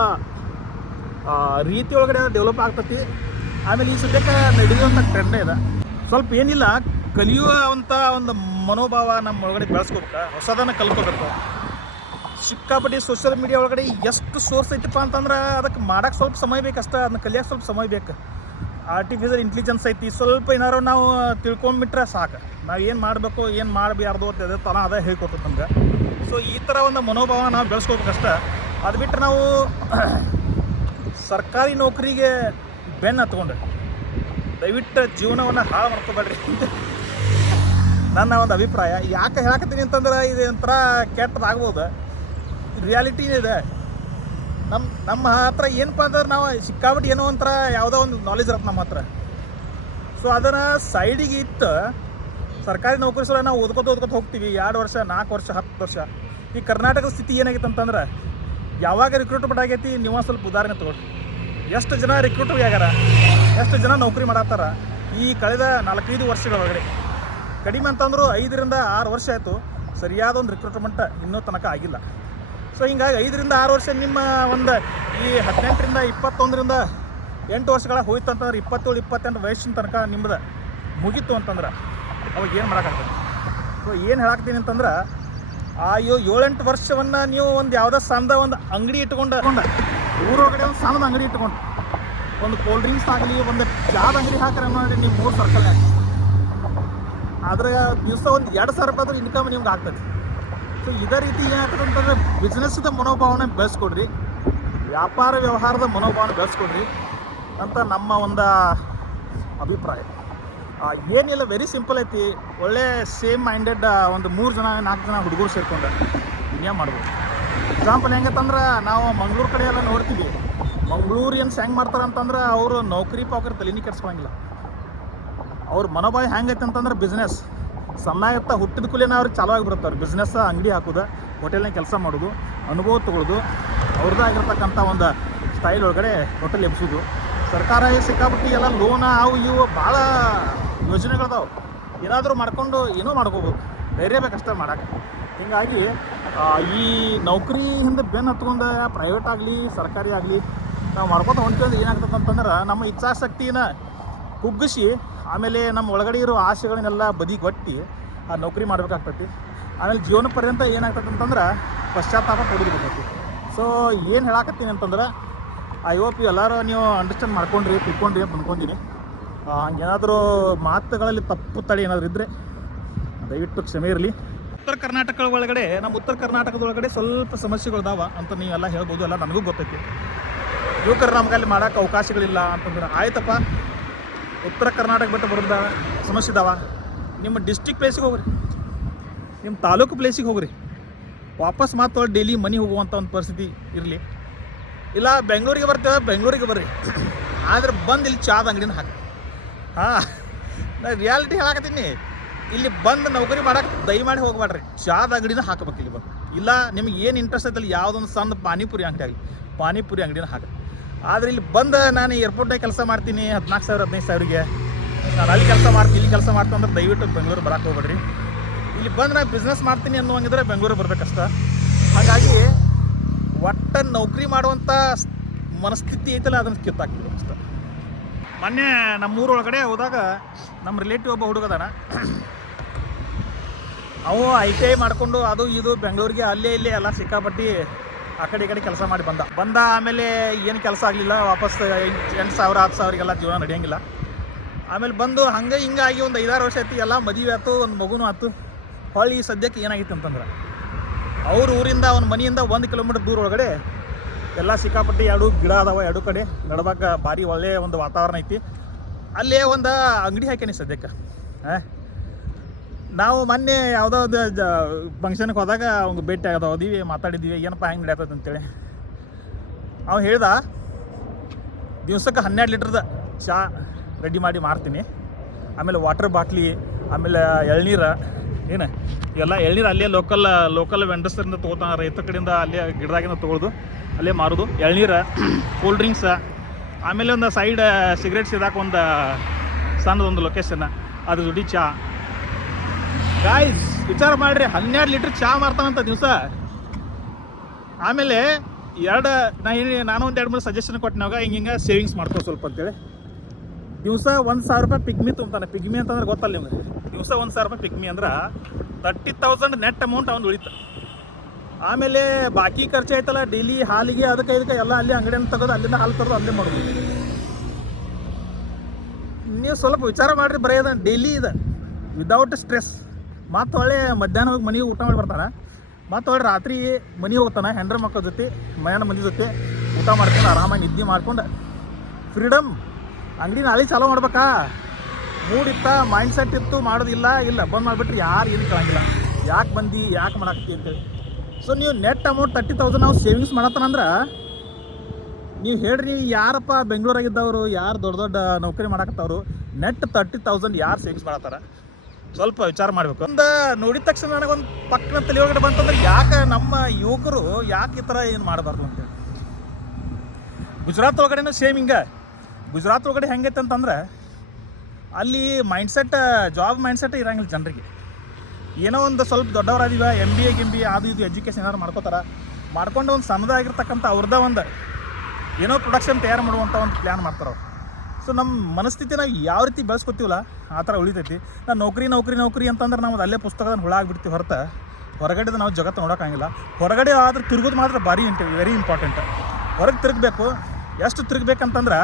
ರೀತಿ ಒಳಗಡೆ ಡೆವಲಪ್ ಆಗ್ತೈತಿ. ಆಮೇಲೆ ಈ ಸದ್ಯಕ್ಕೆ ನಡೆಯುವಂಥ ಟ್ರೆಂಡೇ ಇದೆ. ಸ್ವಲ್ಪ ಏನಿಲ್ಲ ಕಲಿಯುವಂಥ ಒಂದು ಮನೋಭಾವ ನಮ್ಮ ಒಳಗಡೆ ಬೆಳೆಸ್ಕೋಬೇಕು? ಹೊಸದನ್ನು ಕಲ್ಕೋಬೇಕು ಸಿಕ್ಕಾಪಟ್ಟಿ ಸೋಷಿಯಲ್ ಮೀಡಿಯಾ ಒಳಗಡೆ ಎಷ್ಟು ಸೋರ್ಸ್ ಐತಪ್ಪ ಅಂತಂದ್ರೆ ಅದಕ್ಕೆ ಮಾಡಕ್ಕೆ ಸ್ವಲ್ಪ ಸಮಯ ಬೇಕಷ್ಟೇ ಅದನ್ನ ಕಲಿಯೋಕೆ ಸ್ವಲ್ಪ ಸಮಯ ಬೇಕು. ಆರ್ಟಿಫಿಷಿಯಲ್ ಇಂಟೆಲಿಜೆನ್ಸ್ ಐತಿ, ಸ್ವಲ್ಪ ಏನಾರು ನಾವು ತಿಳ್ಕೊಂಡ್ಬಿಟ್ರೆ ಸಾಕು. ನಾವು ಏನು ಮಾಡಬೇಕು, ಏನು ಮಾಡಬಾರ್ದು ಅಂತ ಅದೇ ತನ ಅದೇ ಹೇಳ್ಕೊಡ್ತದೆ ನಮ್ಗೆ. ಸೊ ಈ ಥರ ಒಂದು ಮನೋಭಾವ ನಾವು ಬೆಳೆಸ್ಕೋಬೇಕಷ್ಟೇ ಅದು ಬಿಟ್ಟರೆ ನಾವು ಸರ್ಕಾರಿ ನೌಕರಿಗೆ ಬೆನ್ನು ಹತ್ಕೊಂಡು ದಯವಿಟ್ಟು ಜೀವನವನ್ನು ಹಾಳು ಮಾಡ್ಕೋಬೇಡ್ರಿ ನನ್ನ ಒಂದು ಅಭಿಪ್ರಾಯ, ಯಾಕೆ ಹೇಳಕತ್ತೀನಿ ಅಂತಂದ್ರೆ ಇದು ಒಂಥರ ಕೆಟ್ಟದಾಗ್ಬೋದು. ರಿಯಾಲಿಟಿನೇ ಇದೆ. ನಮ್ಮ ನಮ್ಮ ಹತ್ರ ಏನಪ್ಪ ಅಂದ್ರೆ ನಾವು ಸಿಕ್ಕಾಬಿಟ್ಟು ಏನೋ ಒಂಥರ ಯಾವುದೋ ಒಂದು ನಾಲೆಜ್ ಇರತ್ತೆ ನಮ್ಮ ಹತ್ರ. ಸೊ ಅದನ್ನು ಸೈಡಿಗೆ ಇತ್ತು ಸರ್ಕಾರಿ ನೌಕರಿ ಸಲ ನಾವು ಓದ್ಕೊತ ಓದ್ಕೊತ ಹೋಗ್ತೀವಿ. ಎರಡು ವರ್ಷ, ನಾಲ್ಕು ವರ್ಷ, ಹತ್ತು ವರ್ಷ. ಈ ಕರ್ನಾಟಕದ ಸ್ಥಿತಿ ಏನಾಗಿತ್ತು ಅಂತಂದ್ರೆ, ಯಾವಾಗ ರಿಕ್ರೂಟ್ಮೆಂಟ್ ಆಗೈತಿ ನೀವು ಸ್ವಲ್ಪ ಉದಾಹರಣೆ ತೊಗೊಳ್ರಿ. ಎಷ್ಟು ಜನ ರಿಕ್ರೂಟ್ಮೆಂಟ್ ಆಗ್ಯಾರ? ಎಷ್ಟು ಜನ ನೌಕರಿ ಮಾಡತ್ತಾರ? ಈ ಕಳೆದ ನಾಲ್ಕೈದು ವರ್ಷಗಳ ಒಳಗಡೆ ಕಡಿಮೆ ಅಂತಂದರೂ ಐದರಿಂದ ಆರು ವರ್ಷ ಆಯಿತು. ಸರಿಯಾದ ಒಂದು ರಿಕ್ರೂಟ್ಮೆಂಟ್ ಇನ್ನೂ ತನಕ ಆಗಿಲ್ಲ. ಸೊ ಹಿಂಗಾಗಿ ಐದರಿಂದ ಆರು ವರ್ಷ ನಿಮ್ಮ ಒಂದು ಈ ಹದಿನೆಂಟರಿಂದ ಇಪ್ಪತ್ತೊಂದರಿಂದ ಎಂಟು ವರ್ಷಗಳ ಹೋಯ್ತು ಅಂತಂದ್ರೆ ಇಪ್ಪತ್ತೇಳು, ಇಪ್ಪತ್ತೆಂಟು ವಯಸ್ಸಿನ ತನಕ ನಿಮ್ಮದು ಮುಗೀತು ಅಂತಂದ್ರೆ ಅವಾಗ ಏನು ಮಾಡೋಕ್ಕಾಗ್ತದೆ? ಸೊ ಏನು ಹೇಳಾಕ್ತೀನಿ ಅಂತಂದ್ರೆ ಆ ಏಳೆಂಟು ವರ್ಷವನ್ನು ನೀವು ಒಂದು ಯಾವುದೋ ಸಣ್ಣದ ಒಂದು ಅಂಗಡಿ ಇಟ್ಕೊಂಡು ಊರೊಳಗಡೆ ಒಂದು ಸಣ್ಣದ ಅಂಗಡಿ ಇಟ್ಕೊಂಡು. ಒಂದು ಕೋಲ್ಡ್ ಡ್ರಿಂಕ್ಸ್ ಆಗಲಿ, ಒಂದು ಚಾದ ಅಂಗಡಿ ಹಾಕ್ರೆ ನೋಡಿ ನೀವು ಮೂರು ಸರ್ಕಲ್ ಆದ್ರೆ ದಿವಸ ಒಂದು ಎರಡು ಸಾವಿರ ರೂಪಾಯಿ ಇನ್ಕಮ್ ನಿಮ್ಗೆ ಆಗ್ತದೆ. ಸೊ ಇದೇ ರೀತಿ ಏನಾಗ್ತದೆ ಅಂತಂದ್ರೆ ಬಿಸ್ನೆಸ್ದ ಮನೋಭಾವನೆ ಬೆಳೆಸ್ಕೊಡ್ರಿ. ವ್ಯಾಪಾರ ವ್ಯವಹಾರದ ಮನೋಭಾವನೆ ಬೆಳೆಸ್ಕೊಡ್ರಿ ಅಂತ ನಮ್ಮ ಒಂದು ಅಭಿಪ್ರಾಯ. ಏನಿಲ್ಲ ವೆರಿ ಸಿಂಪಲ್ ಐತಿ. ಒಳ್ಳೆ ಸೇಮ್ ಮೈಂಡೆಡ್ ಒಂದು ಮೂರು ಜನ, ನಾಲ್ಕು ಜನ ಹುಡುಗರು ಸೇರ್ಕೊಂಡು ಇನ್ನೇ ಮಾಡ್ಬೋದು. ಎಕ್ಸಾಂಪಲ್ ಹೆಂಗತ್ತಂದ್ರೆ ನಾವು ಮಂಗ್ಳೂರು ಕಡೆ ಎಲ್ಲ ನೋಡ್ತೀವಿ. ಮಂಗ್ಳೂರಿಯನ್ಸ್ ಹೆಂಗೆ ಮಾಡ್ತಾರೆ ಅಂತಂದ್ರೆ ಅವರು ನೌಕರಿ ಪಾಕರ್ ತಲೆನೇ ಕೆಡ್ಸ್ಕೊಳಂಗಿಲ್ಲ. ಅವ್ರ ಮನೋಭಾವ ಹೆಂಗೈತೆ ಅಂತಂದ್ರೆ ಬಿಸ್ನೆಸ್ ಸಣ್ಣ ಇರ್ತ ಹುಟ್ಟಿದ ಕೂಲಿನ ಅವ್ರಿಗೆ ಚಾಲೂ ಆಗಿಬಿಡುತ್ತೆ ಅವ್ರು ಬಿಸ್ನೆಸ್ ಅಂಗಡಿ ಹಾಕೋದು ಹೋಟೆಲ್ನಾಗ ಕೆಲಸ ಮಾಡೋದು, ಅನುಭವ ತೊಗೊಳ್ಳೋದು ಅವ್ರದ್ದೇ ಆಗಿರ್ತಕ್ಕಂಥ ಒಂದು ಸ್ಟೈಲ್ ಒಳಗಡೆ ಹೋಟೆಲ್ ಎಬ್ಸೋದು ಸರ್ಕಾರ ಸಿಕ್ಕಾಬಿಟ್ಟು ಎಲ್ಲ ಲೋನ ಅವು ಇವು ಭಾಳ ಯೋಜನೆಗಳದಾವೆ ಏನಾದರೂ ಮಾಡ್ಕೊಂಡು ಏನೋ ಮಾಡ್ಕೋಬೋದು. ಧೈರ್ಯ ಬೇಕಷ್ಟೇ ಮಾಡೋಕ್ಕೆ. ಹೀಗಾಗಿ ಈ ನೌಕರಿ ಹಿಂದೆ ಬೆನ್ನು ಹತ್ಕೊಂಡು ಪ್ರೈವೇಟ್ ಆಗಲಿ, ಸರ್ಕಾರಿ ಆಗಲಿ, ನಾವು ಮಾಡ್ಕೊತ ಹೊಂಟ್ಕೊಂಡು ಏನಾಗ್ತದೆ ಅಂತಂದ್ರೆ ನಮ್ಮ ಇಚ್ಛಾಶಕ್ತಿನ ಕುಗ್ಗಿಸಿ ಆಮೇಲೆ ನಮ್ಮ ಒಳಗಡೆ ಇರೋ ಆಸೆಗಳನ್ನೆಲ್ಲ ಬದಿಗೊಟ್ಟಿ ಆ ನೌಕರಿ ಮಾಡ್ಬೇಕಾಗ್ತೈತಿ. ಆಮೇಲೆ ಜೀವನ ಪರ್ಯಂತ ಏನಾಗ್ತದೆ ಅಂತಂದ್ರೆ ಪಶ್ಚಾತ್ತಾಪ ಪಡೋದು ಬರ್ತೈತಿ ಸೊ ಏನು ಹೇಳಾಕತ್ತೀನಿ ಅಂತಂದ್ರೆ ಐ ಹೋಪ್ ಎಲ್ಲರೂ ನೀವು ಅಂಡರ್ಸ್ಟ್ಯಾಂಡ್ ಮಾಡ್ಕೊಂಡ್ರಿ, ತಿಳ್ಕೊಂಡ್ರಿ ಅಂತ ಅಂದ್ಕೊಂತೀನಿ ಹಂಗೇನಾದರೂ ಮಾತುಗಳಲ್ಲಿ ತಪ್ಪು ತಡೆ ಏನಾದರೂ ಇದ್ದರೆ ದಯವಿಟ್ಟು ಕ್ಷಮೆ ಇರಲಿ. ಉತ್ತರ ಕರ್ನಾಟಕ ಒಳಗಡೆ, ನಮ್ಮ ಉತ್ತರ ಕರ್ನಾಟಕದೊಳಗಡೆ ಸ್ವಲ್ಪ ಸಮಸ್ಯೆಗಳಿದಾವ ಅಂತ ನೀವೆಲ್ಲ ಹೇಳ್ಬೋದು, ಎಲ್ಲ ನನಗೂ ಗೊತ್ತೈತಿ. ಯುವಕರು ನಮ್ಗೆ ಅಲ್ಲಿ ಮಾಡೋಕೆ ಅವಕಾಶಗಳಿಲ್ಲ ಅಂತಂದ್ರೆ, ಆಯ್ತಪ್ಪ. ಉತ್ತರ ಕರ್ನಾಟಕ ಬಿಟ್ಟು ಬರೋದ ಸಮಸ್ಯೆ ಇದಾವ ನಿಮ್ಮ ಡಿಸ್ಟಿಕ್ ಪ್ಲೇಸಿಗೆ ಹೋಗ್ರಿ. ನಿಮ್ಮ ತಾಲೂಕು ಪ್ಲೇಸಿಗೆ ಹೋಗ್ರಿ. ವಾಪಸ್ ಮಾತು ಡೈಲಿ ಮನೆ ಹೋಗುವಂಥ ಒಂದು ಪರಿಸ್ಥಿತಿ ಇರಲಿ. ಇಲ್ಲ, ಬೆಂಗಳೂರಿಗೆ ಬರ್ತೇವೆ, ಬೆಂಗಳೂರಿಗೆ ಬರ್ರಿ. ಆದ್ರೆ ಬಂದು ಇಲ್ಲಿ ಚಾದ ಅಂಗಡಿನ ಹಾಕಿ ಹಾಂ, ನಾ ರಿಯಾಲಿಟಿ ಹೇಳಾಕತ್ತೀನಿ. ಇಲ್ಲಿ ಬಂದು ನೌಕರಿ ಮಾಡಕ್ಕೆ ದಯಮಾಡಿ ಹೋಗ್ಬೇಡ್ರಿ ಚಾದ ಅಂಗಡಿನ ಹಾಕಬೇಕು ಇಲ್ಲಿ ಬಂದು. ಇಲ್ಲ, ನಿಮ್ಗೆ ಏನು ಇಂಟ್ರೆಸ್ಟ್ ಐತಲ್ಲ, ಯಾವುದೊಂದು ಸಣ್ಣ ಪಾನಿಪುರಿ ಅಂಗಡಿ ಆಗಲಿ. ಪಾನಿಪುರಿ ಅಂಗಡಿನ ಹಾಕಿ ಆದ್ರೆ ಇಲ್ಲಿ ಬಂದು ನಾನು ಏರ್ಪೋರ್ಟ್ನಾಗ ಕೆಲಸ ಮಾಡ್ತೀನಿ ಹದಿನಾಲ್ಕು ಸಾವಿರ, ಹದಿನೈದು ಸಾವಿರಗೆ. ನಾನು ಅಲ್ಲಿ ಕೆಲಸ ಮಾಡ್ತೀನಿ, ಇಲ್ಲಿ ಕೆಲಸ ಮಾಡ್ತೀನಿ ಅಂದ್ರೆ ದಯವಿಟ್ಟು ಬೆಂಗಳೂರು ಬರಕ್ಕೆ ಹೋಗ್ಬೇಡ್ರಿ. ಇಲ್ಲಿ ಬಂದು ನಾನು ಬಿಸ್ನೆಸ್ ಮಾಡ್ತೀನಿ ಅನ್ನುವಂಗಿದ್ರೆ ಬೆಂಗಳೂರು ಬರ್ಬೇಕಷ್ಟ. ಹಾಗಾಗಿ ಒಟ್ಟ ನೌಕರಿ ಮಾಡುವಂಥ ಮನಸ್ಥಿತಿ ಐತಲ್ಲ ಅದನ್ನು ಕಿತ್ತಾಕ್ತೀವಿ ಅಷ್ಟೇ. ಮೊನ್ನೆ ನಮ್ಮೂರೊಳಗಡೆ ಹೋದಾಗ ನಮ್ಮ ರಿಲೇಟಿವ್ ಒಬ್ಬ ಹುಡುಗದಾನ. ಅವು ಐ ಟಿ ಐ ಮಾಡಿಕೊಂಡು ಅದು ಇದು ಬೆಂಗಳೂರಿಗೆ ಅಲ್ಲೇ ಇಲ್ಲೇ ಎಲ್ಲ ಸಿಕ್ಕಾಪಟ್ಟಿ ಆ ಕಡೆ ಈ ಕಡೆ ಕೆಲಸ ಮಾಡಿ ಬಂದ. ಬಂದ ಆಮೇಲೆ ಏನು ಕೆಲಸ ಆಗಲಿಲ್ಲ, ವಾಪಸ್ ಎಂಟು ಸಾವಿರ, ಹತ್ತು ಸಾವಿರಗೆಲ್ಲ ಜೀವನ ನಡೆಯಂಗಿಲ್ಲ. ಆಮೇಲೆ ಬಂದು ಹಂಗೆ ಹಿಂಗೆ ಆಗಿ ಒಂದು ಐದಾರು ವರ್ಷ ಆಯ್ತು, ಎಲ್ಲ ಮದುವೆ ಆಯ್ತು, ಒಂದು ಮಗುನೂ ಆಯ್ತು. ಹೊಳ್ಳಿ ಸದ್ಯಕ್ಕೆ ಏನಾಗಿತ್ತು ಅಂತಂದ್ರೆ, ಅವ್ರ ಊರಿಂದ ಅವ್ನ ಮನೆಯಿಂದ ಒಂದು ಕಿಲೋಮೀಟರ್ ದೂರ ಒಳಗಡೆ ಎಲ್ಲ ಸಿಕ್ಕಾಪಟ್ಟಿ ಎರಡು ಗಿಡ ಅದಾವ, ಎರಡು ಕಡೆ ನಡ್ಬಾಕ ಭಾರಿ ಒಳ್ಳೆಯ ಒಂದು ವಾತಾವರಣ ಐತಿ. ಅಲ್ಲೇ ಒಂದು ಅಂಗಡಿ ಹಾಕ್ಯಾನಿ ಸದ್ಯಕ್ಕೆ. ಹಾಂ ನಾವು ಮೊನ್ನೆ ಯಾವುದೋ ಒಂದು ಫಂಕ್ಷನ್ಗೆ ಹೋದಾಗ ಅವ್ಗೆ ಭೇಟಿ ಆಗೋದು, ಹೋದಿವಿ, ಮಾತಾಡಿದ್ವಿ, ಏನಪ್ಪ ಹೆಂಗೆ ನಡೆಯತ್ತದ ಅಂತೇಳಿ. ಅವ ಹೇಳ್ದ, ದಿವ್ಸಕ್ಕೆ ಹನ್ನೆರಡು ಲೀಟ್ರದ ಚಹಾ ರೆಡಿ ಮಾಡಿ ಮಾರ್ತೀನಿ. ಆಮೇಲೆ ವಾಟರ್ ಬಾಟ್ಲಿ, ಆಮೇಲೆ ಎಳ್ನೀರು, ಏನು ಎಲ್ಲ ಎಳ್ನೀರು ಅಲ್ಲೇ ಲೋಕಲ್ ಲೋಕಲ್ ವೆಂಡರ್ಸರಿಂದ ತೊಗೋತಾನೆ ರೈತರ ಕಡೆಯಿಂದ ಅಲ್ಲೇ ಗಿಡದಾಗಿಂದ ತೊಗೊಳ್ದು, ಅಲ್ಲೇ ಮಾರೋದು. ಎಳ್ನೀರು ಕೂಲ್ ಡ್ರಿಂಕ್ಸ ಆಮೇಲೆ ಒಂದು ಸೈಡ್ ಸಿಗರೇಟ್ಸ್ ಇದಾಕ ಒಂದು, ಸಣ್ಣದೊಂದು ಲೊಕೇಶನ್ ಅದ್ರ ಜೊತೆ ಚಹಾ ಗಾಯ್ಸ್ ವಿಚಾರ ಮಾಡ್ರಿ, ಹನ್ನೆರಡು ಲೀಟ್ರ್ ಚಹಾ ಮಾರ್ತಾನಂತ ದಿವಸ. ಆಮೇಲೆ ಎರಡು, ನಾ ಏನು ನಾನು ಒಂದು ಎರಡು ಮೂರು ಸಜೆಷನ್ ಕೊಟ್ಟಿನಾಗ ಹಿಂಗೆ ಹಿಂಗೆ ಸೇವಿಂಗ್ಸ್ ಮಾಡ್ಕೋ ಸ್ವಲ್ಪ ಅಂತೇಳಿ. ದಿವಸ ಒಂದು ಸಾವಿರ ರೂಪಾಯಿ ಪಿಗ್ಮಿ ತುಂಬ್ತಾನೆ ಪಿಗ್ಮಿ ಅಂತಂದ್ರೆ ಗೊತ್ತಲ್ಲ ನಿಮ್ಗೆ. ದಿವಸ ಒಂದು ಸಾವಿರ ರೂಪಾಯಿ ಪಿಗ್ಮಿ ಅಂದ್ರೆ ತರ್ಟಿ ತೌಸಂಡ್ ನೆಟ್ ಅಮೌಂಟ್ ಅವ್ನು ಉಳಿತ. ಆಮೇಲೆ ಬಾಕಿ ಖರ್ಚು ಆಯ್ತಲ್ಲ ಡೈಲಿ ಹಾಲಿಗೆ ಅದಕ್ಕೆ ಇದಕ್ಕೆ ಎಲ್ಲ ಅಲ್ಲಿ ಅಂಗಡಿಯನ್ನು ತೆಗೆದು, ಅಲ್ಲಿಂದ ಹಾಲು ತರೋದು, ಅಲ್ಲೇ ಮಾಡ್ಬೋದು. ನೀವು ಸ್ವಲ್ಪ ವಿಚಾರ ಮಾಡಿರಿ ಬರೆಯೋದ ಡೈಲಿ ಇದೆ. ವಿದೌಟ್ ಸ್ಟ್ರೆಸ್ ಮತ್ತು ಒಳ್ಳೆ ಮಧ್ಯಾಹ್ನ ಹೋಗಿ ಮನೆಗೆ ಊಟ ಮಾಡಿ ಬರ್ತಾನೆ ಮತ್ತು ಒಳ್ಳೆ ರಾತ್ರಿ ಮನೆಗೆ ಹೋಗ್ತಾನೆ ಹೆಂಡ್ರ ಮಕ್ಕಳ ಜೊತೆ ಮನೆಯ ಮಂದಿ ಜೊತೆ ಊಟ ಮಾಡ್ಕೊಂಡು ಆರಾಮಾಗಿ ನಿದ್ದೆ ಮಾಡ್ಕೊಂಡು ಫ್ರೀಡಮ್ ಅಂಗಡಿ ನಾಳೆ ಚಾಲೋ ಮಾಡ್ಬೇಕಾ? ಮೂಡಿತ್ತ ಮೈಂಡ್ ಸೆಟ್ ಇತ್ತು ಮಾಡೋದಿಲ್ಲ ಇಲ್ಲ ಬಂದ್ ಮಾಡಿಬಿಟ್ರೆ ಯಾರು ಏನು ಕಳಂಗಿಲ್ಲ. ಯಾಕೆ ಬಂದು, ಯಾಕೆ ಮಾಡಾಕ್ತಿ ಅಂತೇಳಿ. ಸೊ ನೀವು ನೆಟ್ ಅಮೌಂಟ್ ತರ್ಟಿ ತೌಸಂಡ್ ನಾವು ಸೇವಿಂಗ್ಸ್ ಮಾಡತ್ತನಂದ್ರೆ ನೀವು ಹೇಳ್ರಿ ಯಾರಪ್ಪ ಬೆಂಗಳೂರಾಗಿದ್ದವರು ಯಾರು ದೊಡ್ಡ ದೊಡ್ಡ ನೌಕರಿ ಮಾಡಾಕತ್ತವರು ನೆಟ್ ತರ್ಟಿ ತೌಸಂಡ್ ಯಾರು ಸೇವಿಂಗ್ಸ್ ಮಾಡತ್ತಾರ? ಸ್ವಲ್ಪ ವಿಚಾರ ಮಾಡಬೇಕು. ಒಂದು ನೋಡಿದ ತಕ್ಷಣ ನನಗೊಂದು ಪಕ್ಕನ ತಲೆ ಒಳಗಡೆ ಬಂತಂದ್ರೆ ಯಾಕೆ ನಮ್ಮ ಯುವಕರು ಯಾಕೆ ಈ ಥರ ಏನು ಮಾಡಬಾರ್ದು ಅಂತೇಳಿ ಗುಜರಾತ್ ಒಳಗಡೆನೂ ಸೇಮ್ ಹಿಂಗೆ. ಗುಜರಾತ್ ಒಳಗಡೆ ಹೆಂಗೈತೆ ಅಂತಂದ್ರೆ ಅಲ್ಲಿ ಮೈಂಡ್ಸೆಟ್ ಜಾಬ್ ಮೈಂಡ್ಸೆಟ್ ಇರಂಗಿಲ್ಲ ಜನರಿಗೆ. ಏನೋ ಒಂದು ಸ್ವಲ್ಪ ದೊಡ್ಡವರಾದೀವ ಎಂ ಬಿ ಎ ಗಿಮ್ ಬಿ ಅದು ಇದು ಎಜುಕೇಷನ್ ಏನಾರು ಮಾಡ್ಕೋತಾರ. ಮಾಡ್ಕೊಂಡು ಒಂದು ಸಣ್ಣದಾಗಿರ್ತಕ್ಕಂಥ ಅವ್ರದ್ದ ಒಂದು ಏನೋ ಪ್ರೊಡಕ್ಷನ್ ತಯಾರು ಮಾಡುವಂಥ ಒಂದು ಪ್ಲ್ಯಾನ್ ಮಾಡ್ತಾರೆ ಸೊ ನಮ್ಮ ಮನಸ್ಥಿತಿ ನಾವು ಯಾವ ರೀತಿ ಬೆಳೆಸ್ಕೊತೀವಲ್ಲ, ಆ ಥರ ಉಳಿತೈತಿ. ನಾನು ನೌಕರಿ ನೌಕರಿ ನೌಕರಿ ಅಂತಂದ್ರೆ ನಾವು ಅಲ್ಲೇ ಪುಸ್ತಕದ ಹುಳ ಆಗಿಬಿಡ್ತೀವಿ ಹೊರತು. ಹೊರಗಡೆದು ನಾವು ಜಗತ್ತು ನೋಡೋಕ್ಕಾಗಿಲ್ಲ ಹೊರಗಡೆ ಆದ್ರೆ ತಿರುಗೋದು ಮಾತ್ರ ಭಾರಿ ಇಂಟ ವೆರಿ ಇಂಪಾರ್ಟೆಂಟ್ ಹೊರಗೆ ತಿರುಗಬೇಕು. ಎಷ್ಟು ತಿರುಗಬೇಕಂತಂದ್ರೆ,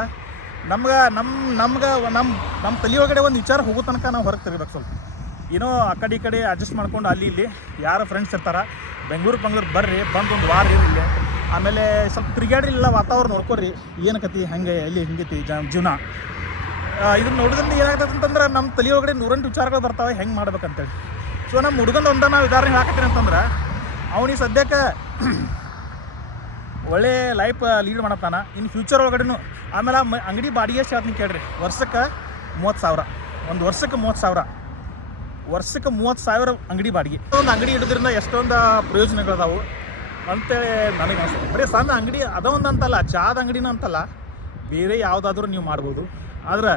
ನಮ್ಗೆ ನಮ್ಮ ನಮ್ಗೆ ನಮ್ಮ ನಮ್ಮ ತಲೆಯೊಳಗಡೆ ಒಂದು ವಿಚಾರ ಹೋಗೋ ತನಕ ನಾವು ಹೊರಗೆ ತಿರುಗಬೇಕು ಸ್ವಲ್ಪ. ಏನೋ ಆ ಕಡೆ ಈ ಕಡೆ ಅಡ್ಜಸ್ಟ್ ಮಾಡ್ಕೊಂಡು ಅಲ್ಲಿ ಇಲ್ಲಿ ಯಾರ ಫ್ರೆಂಡ್ಸ್ ಇರ್ತಾರೆ. ಬೆಂಗಳೂರು ಬೆಂಗ್ಳೂರು ಬರ್ರಿ, ಬಂದು ಒಂದು ವಾರ ಇರಲಿ ಆಮೇಲೆ ಸ್ವಲ್ಪ ತಿರುಗಾಡ್ರಿ ಇಲ್ಲ ವಾತಾವರಣ ನೋಡ್ಕೊರಿ ಏನಕತಿ ಹಂಗೆ, ಎಲ್ಲಿ ಹಿಂಗೈತಿ ಜ ಜೀವನ? ಇದನ್ನ ನೋಡಿದ್ರಿಂದ ಏನಾಗ್ತದೆ ಅಂತಂದ್ರೆ ನಮ್ಮ ತಲೆಯೊಳಗಡೆ ನೂರೆಂಟು ವಿಚಾರಗಳು ಬರ್ತಾವೆ, ಹೆಂಗೆ ಮಾಡ್ಬೇಕಂತೇಳಿ. ಸೊ ನಮ್ಮ ಹುಡುಗನ ಒಂದ ನಾವು ಉದಾಹರಣೆ ಹಾಕತ್ತೀನಿ ಅಂತಂದ್ರೆ ಅವನಿಗೆ ಸದ್ಯಕ್ಕೆ ಒಳ್ಳೆ ಲೈಫ್ ಲೀಡ್ ಮಾಡತ್ತಾನ ಇನ್ನು ಫ್ಯೂಚರ್ ಒಳಗಡೆನು, ಆಮೇಲೆ ಅಂಗಡಿ ಬಾಡಿಗೆ ಎಷ್ಟು ಹೇಳ್ತೀನಿ ಕೇಳ್ರಿ. ವರ್ಷಕ್ಕೆ ಮೂವತ್ತು ಸಾವಿರ. ಒಂದು ವರ್ಷಕ್ಕೆ ಮೂವತ್ತು ಸಾವಿರ. ವರ್ಷಕ್ಕೆ ಮೂವತ್ತು ಸಾವಿರ ಅಂಗಡಿ ಬಾಡಿಗೆ. ಒಂದು ಅಂಗಡಿ ಇಡೋದ್ರಿಂದ ಎಷ್ಟೊಂದು ಪ್ರಯೋಜನಗಳದಾವು. ಅಂತೇಳಿ ನನಗೆ ಅನಿಸ್ತದೆ ಬರೀ ಸಣ್ಣ ಅಂಗಡಿ ಅದೊಂದು ಅಂತಲ್ಲ, ಚಾದ ಅಂಗಡಿನೂ ಅಂತಲ್ಲ, ಬೇರೆ ಯಾವುದಾದ್ರೂ ನೀವು ಮಾಡ್ಬೋದು. ಆದ್ರೆ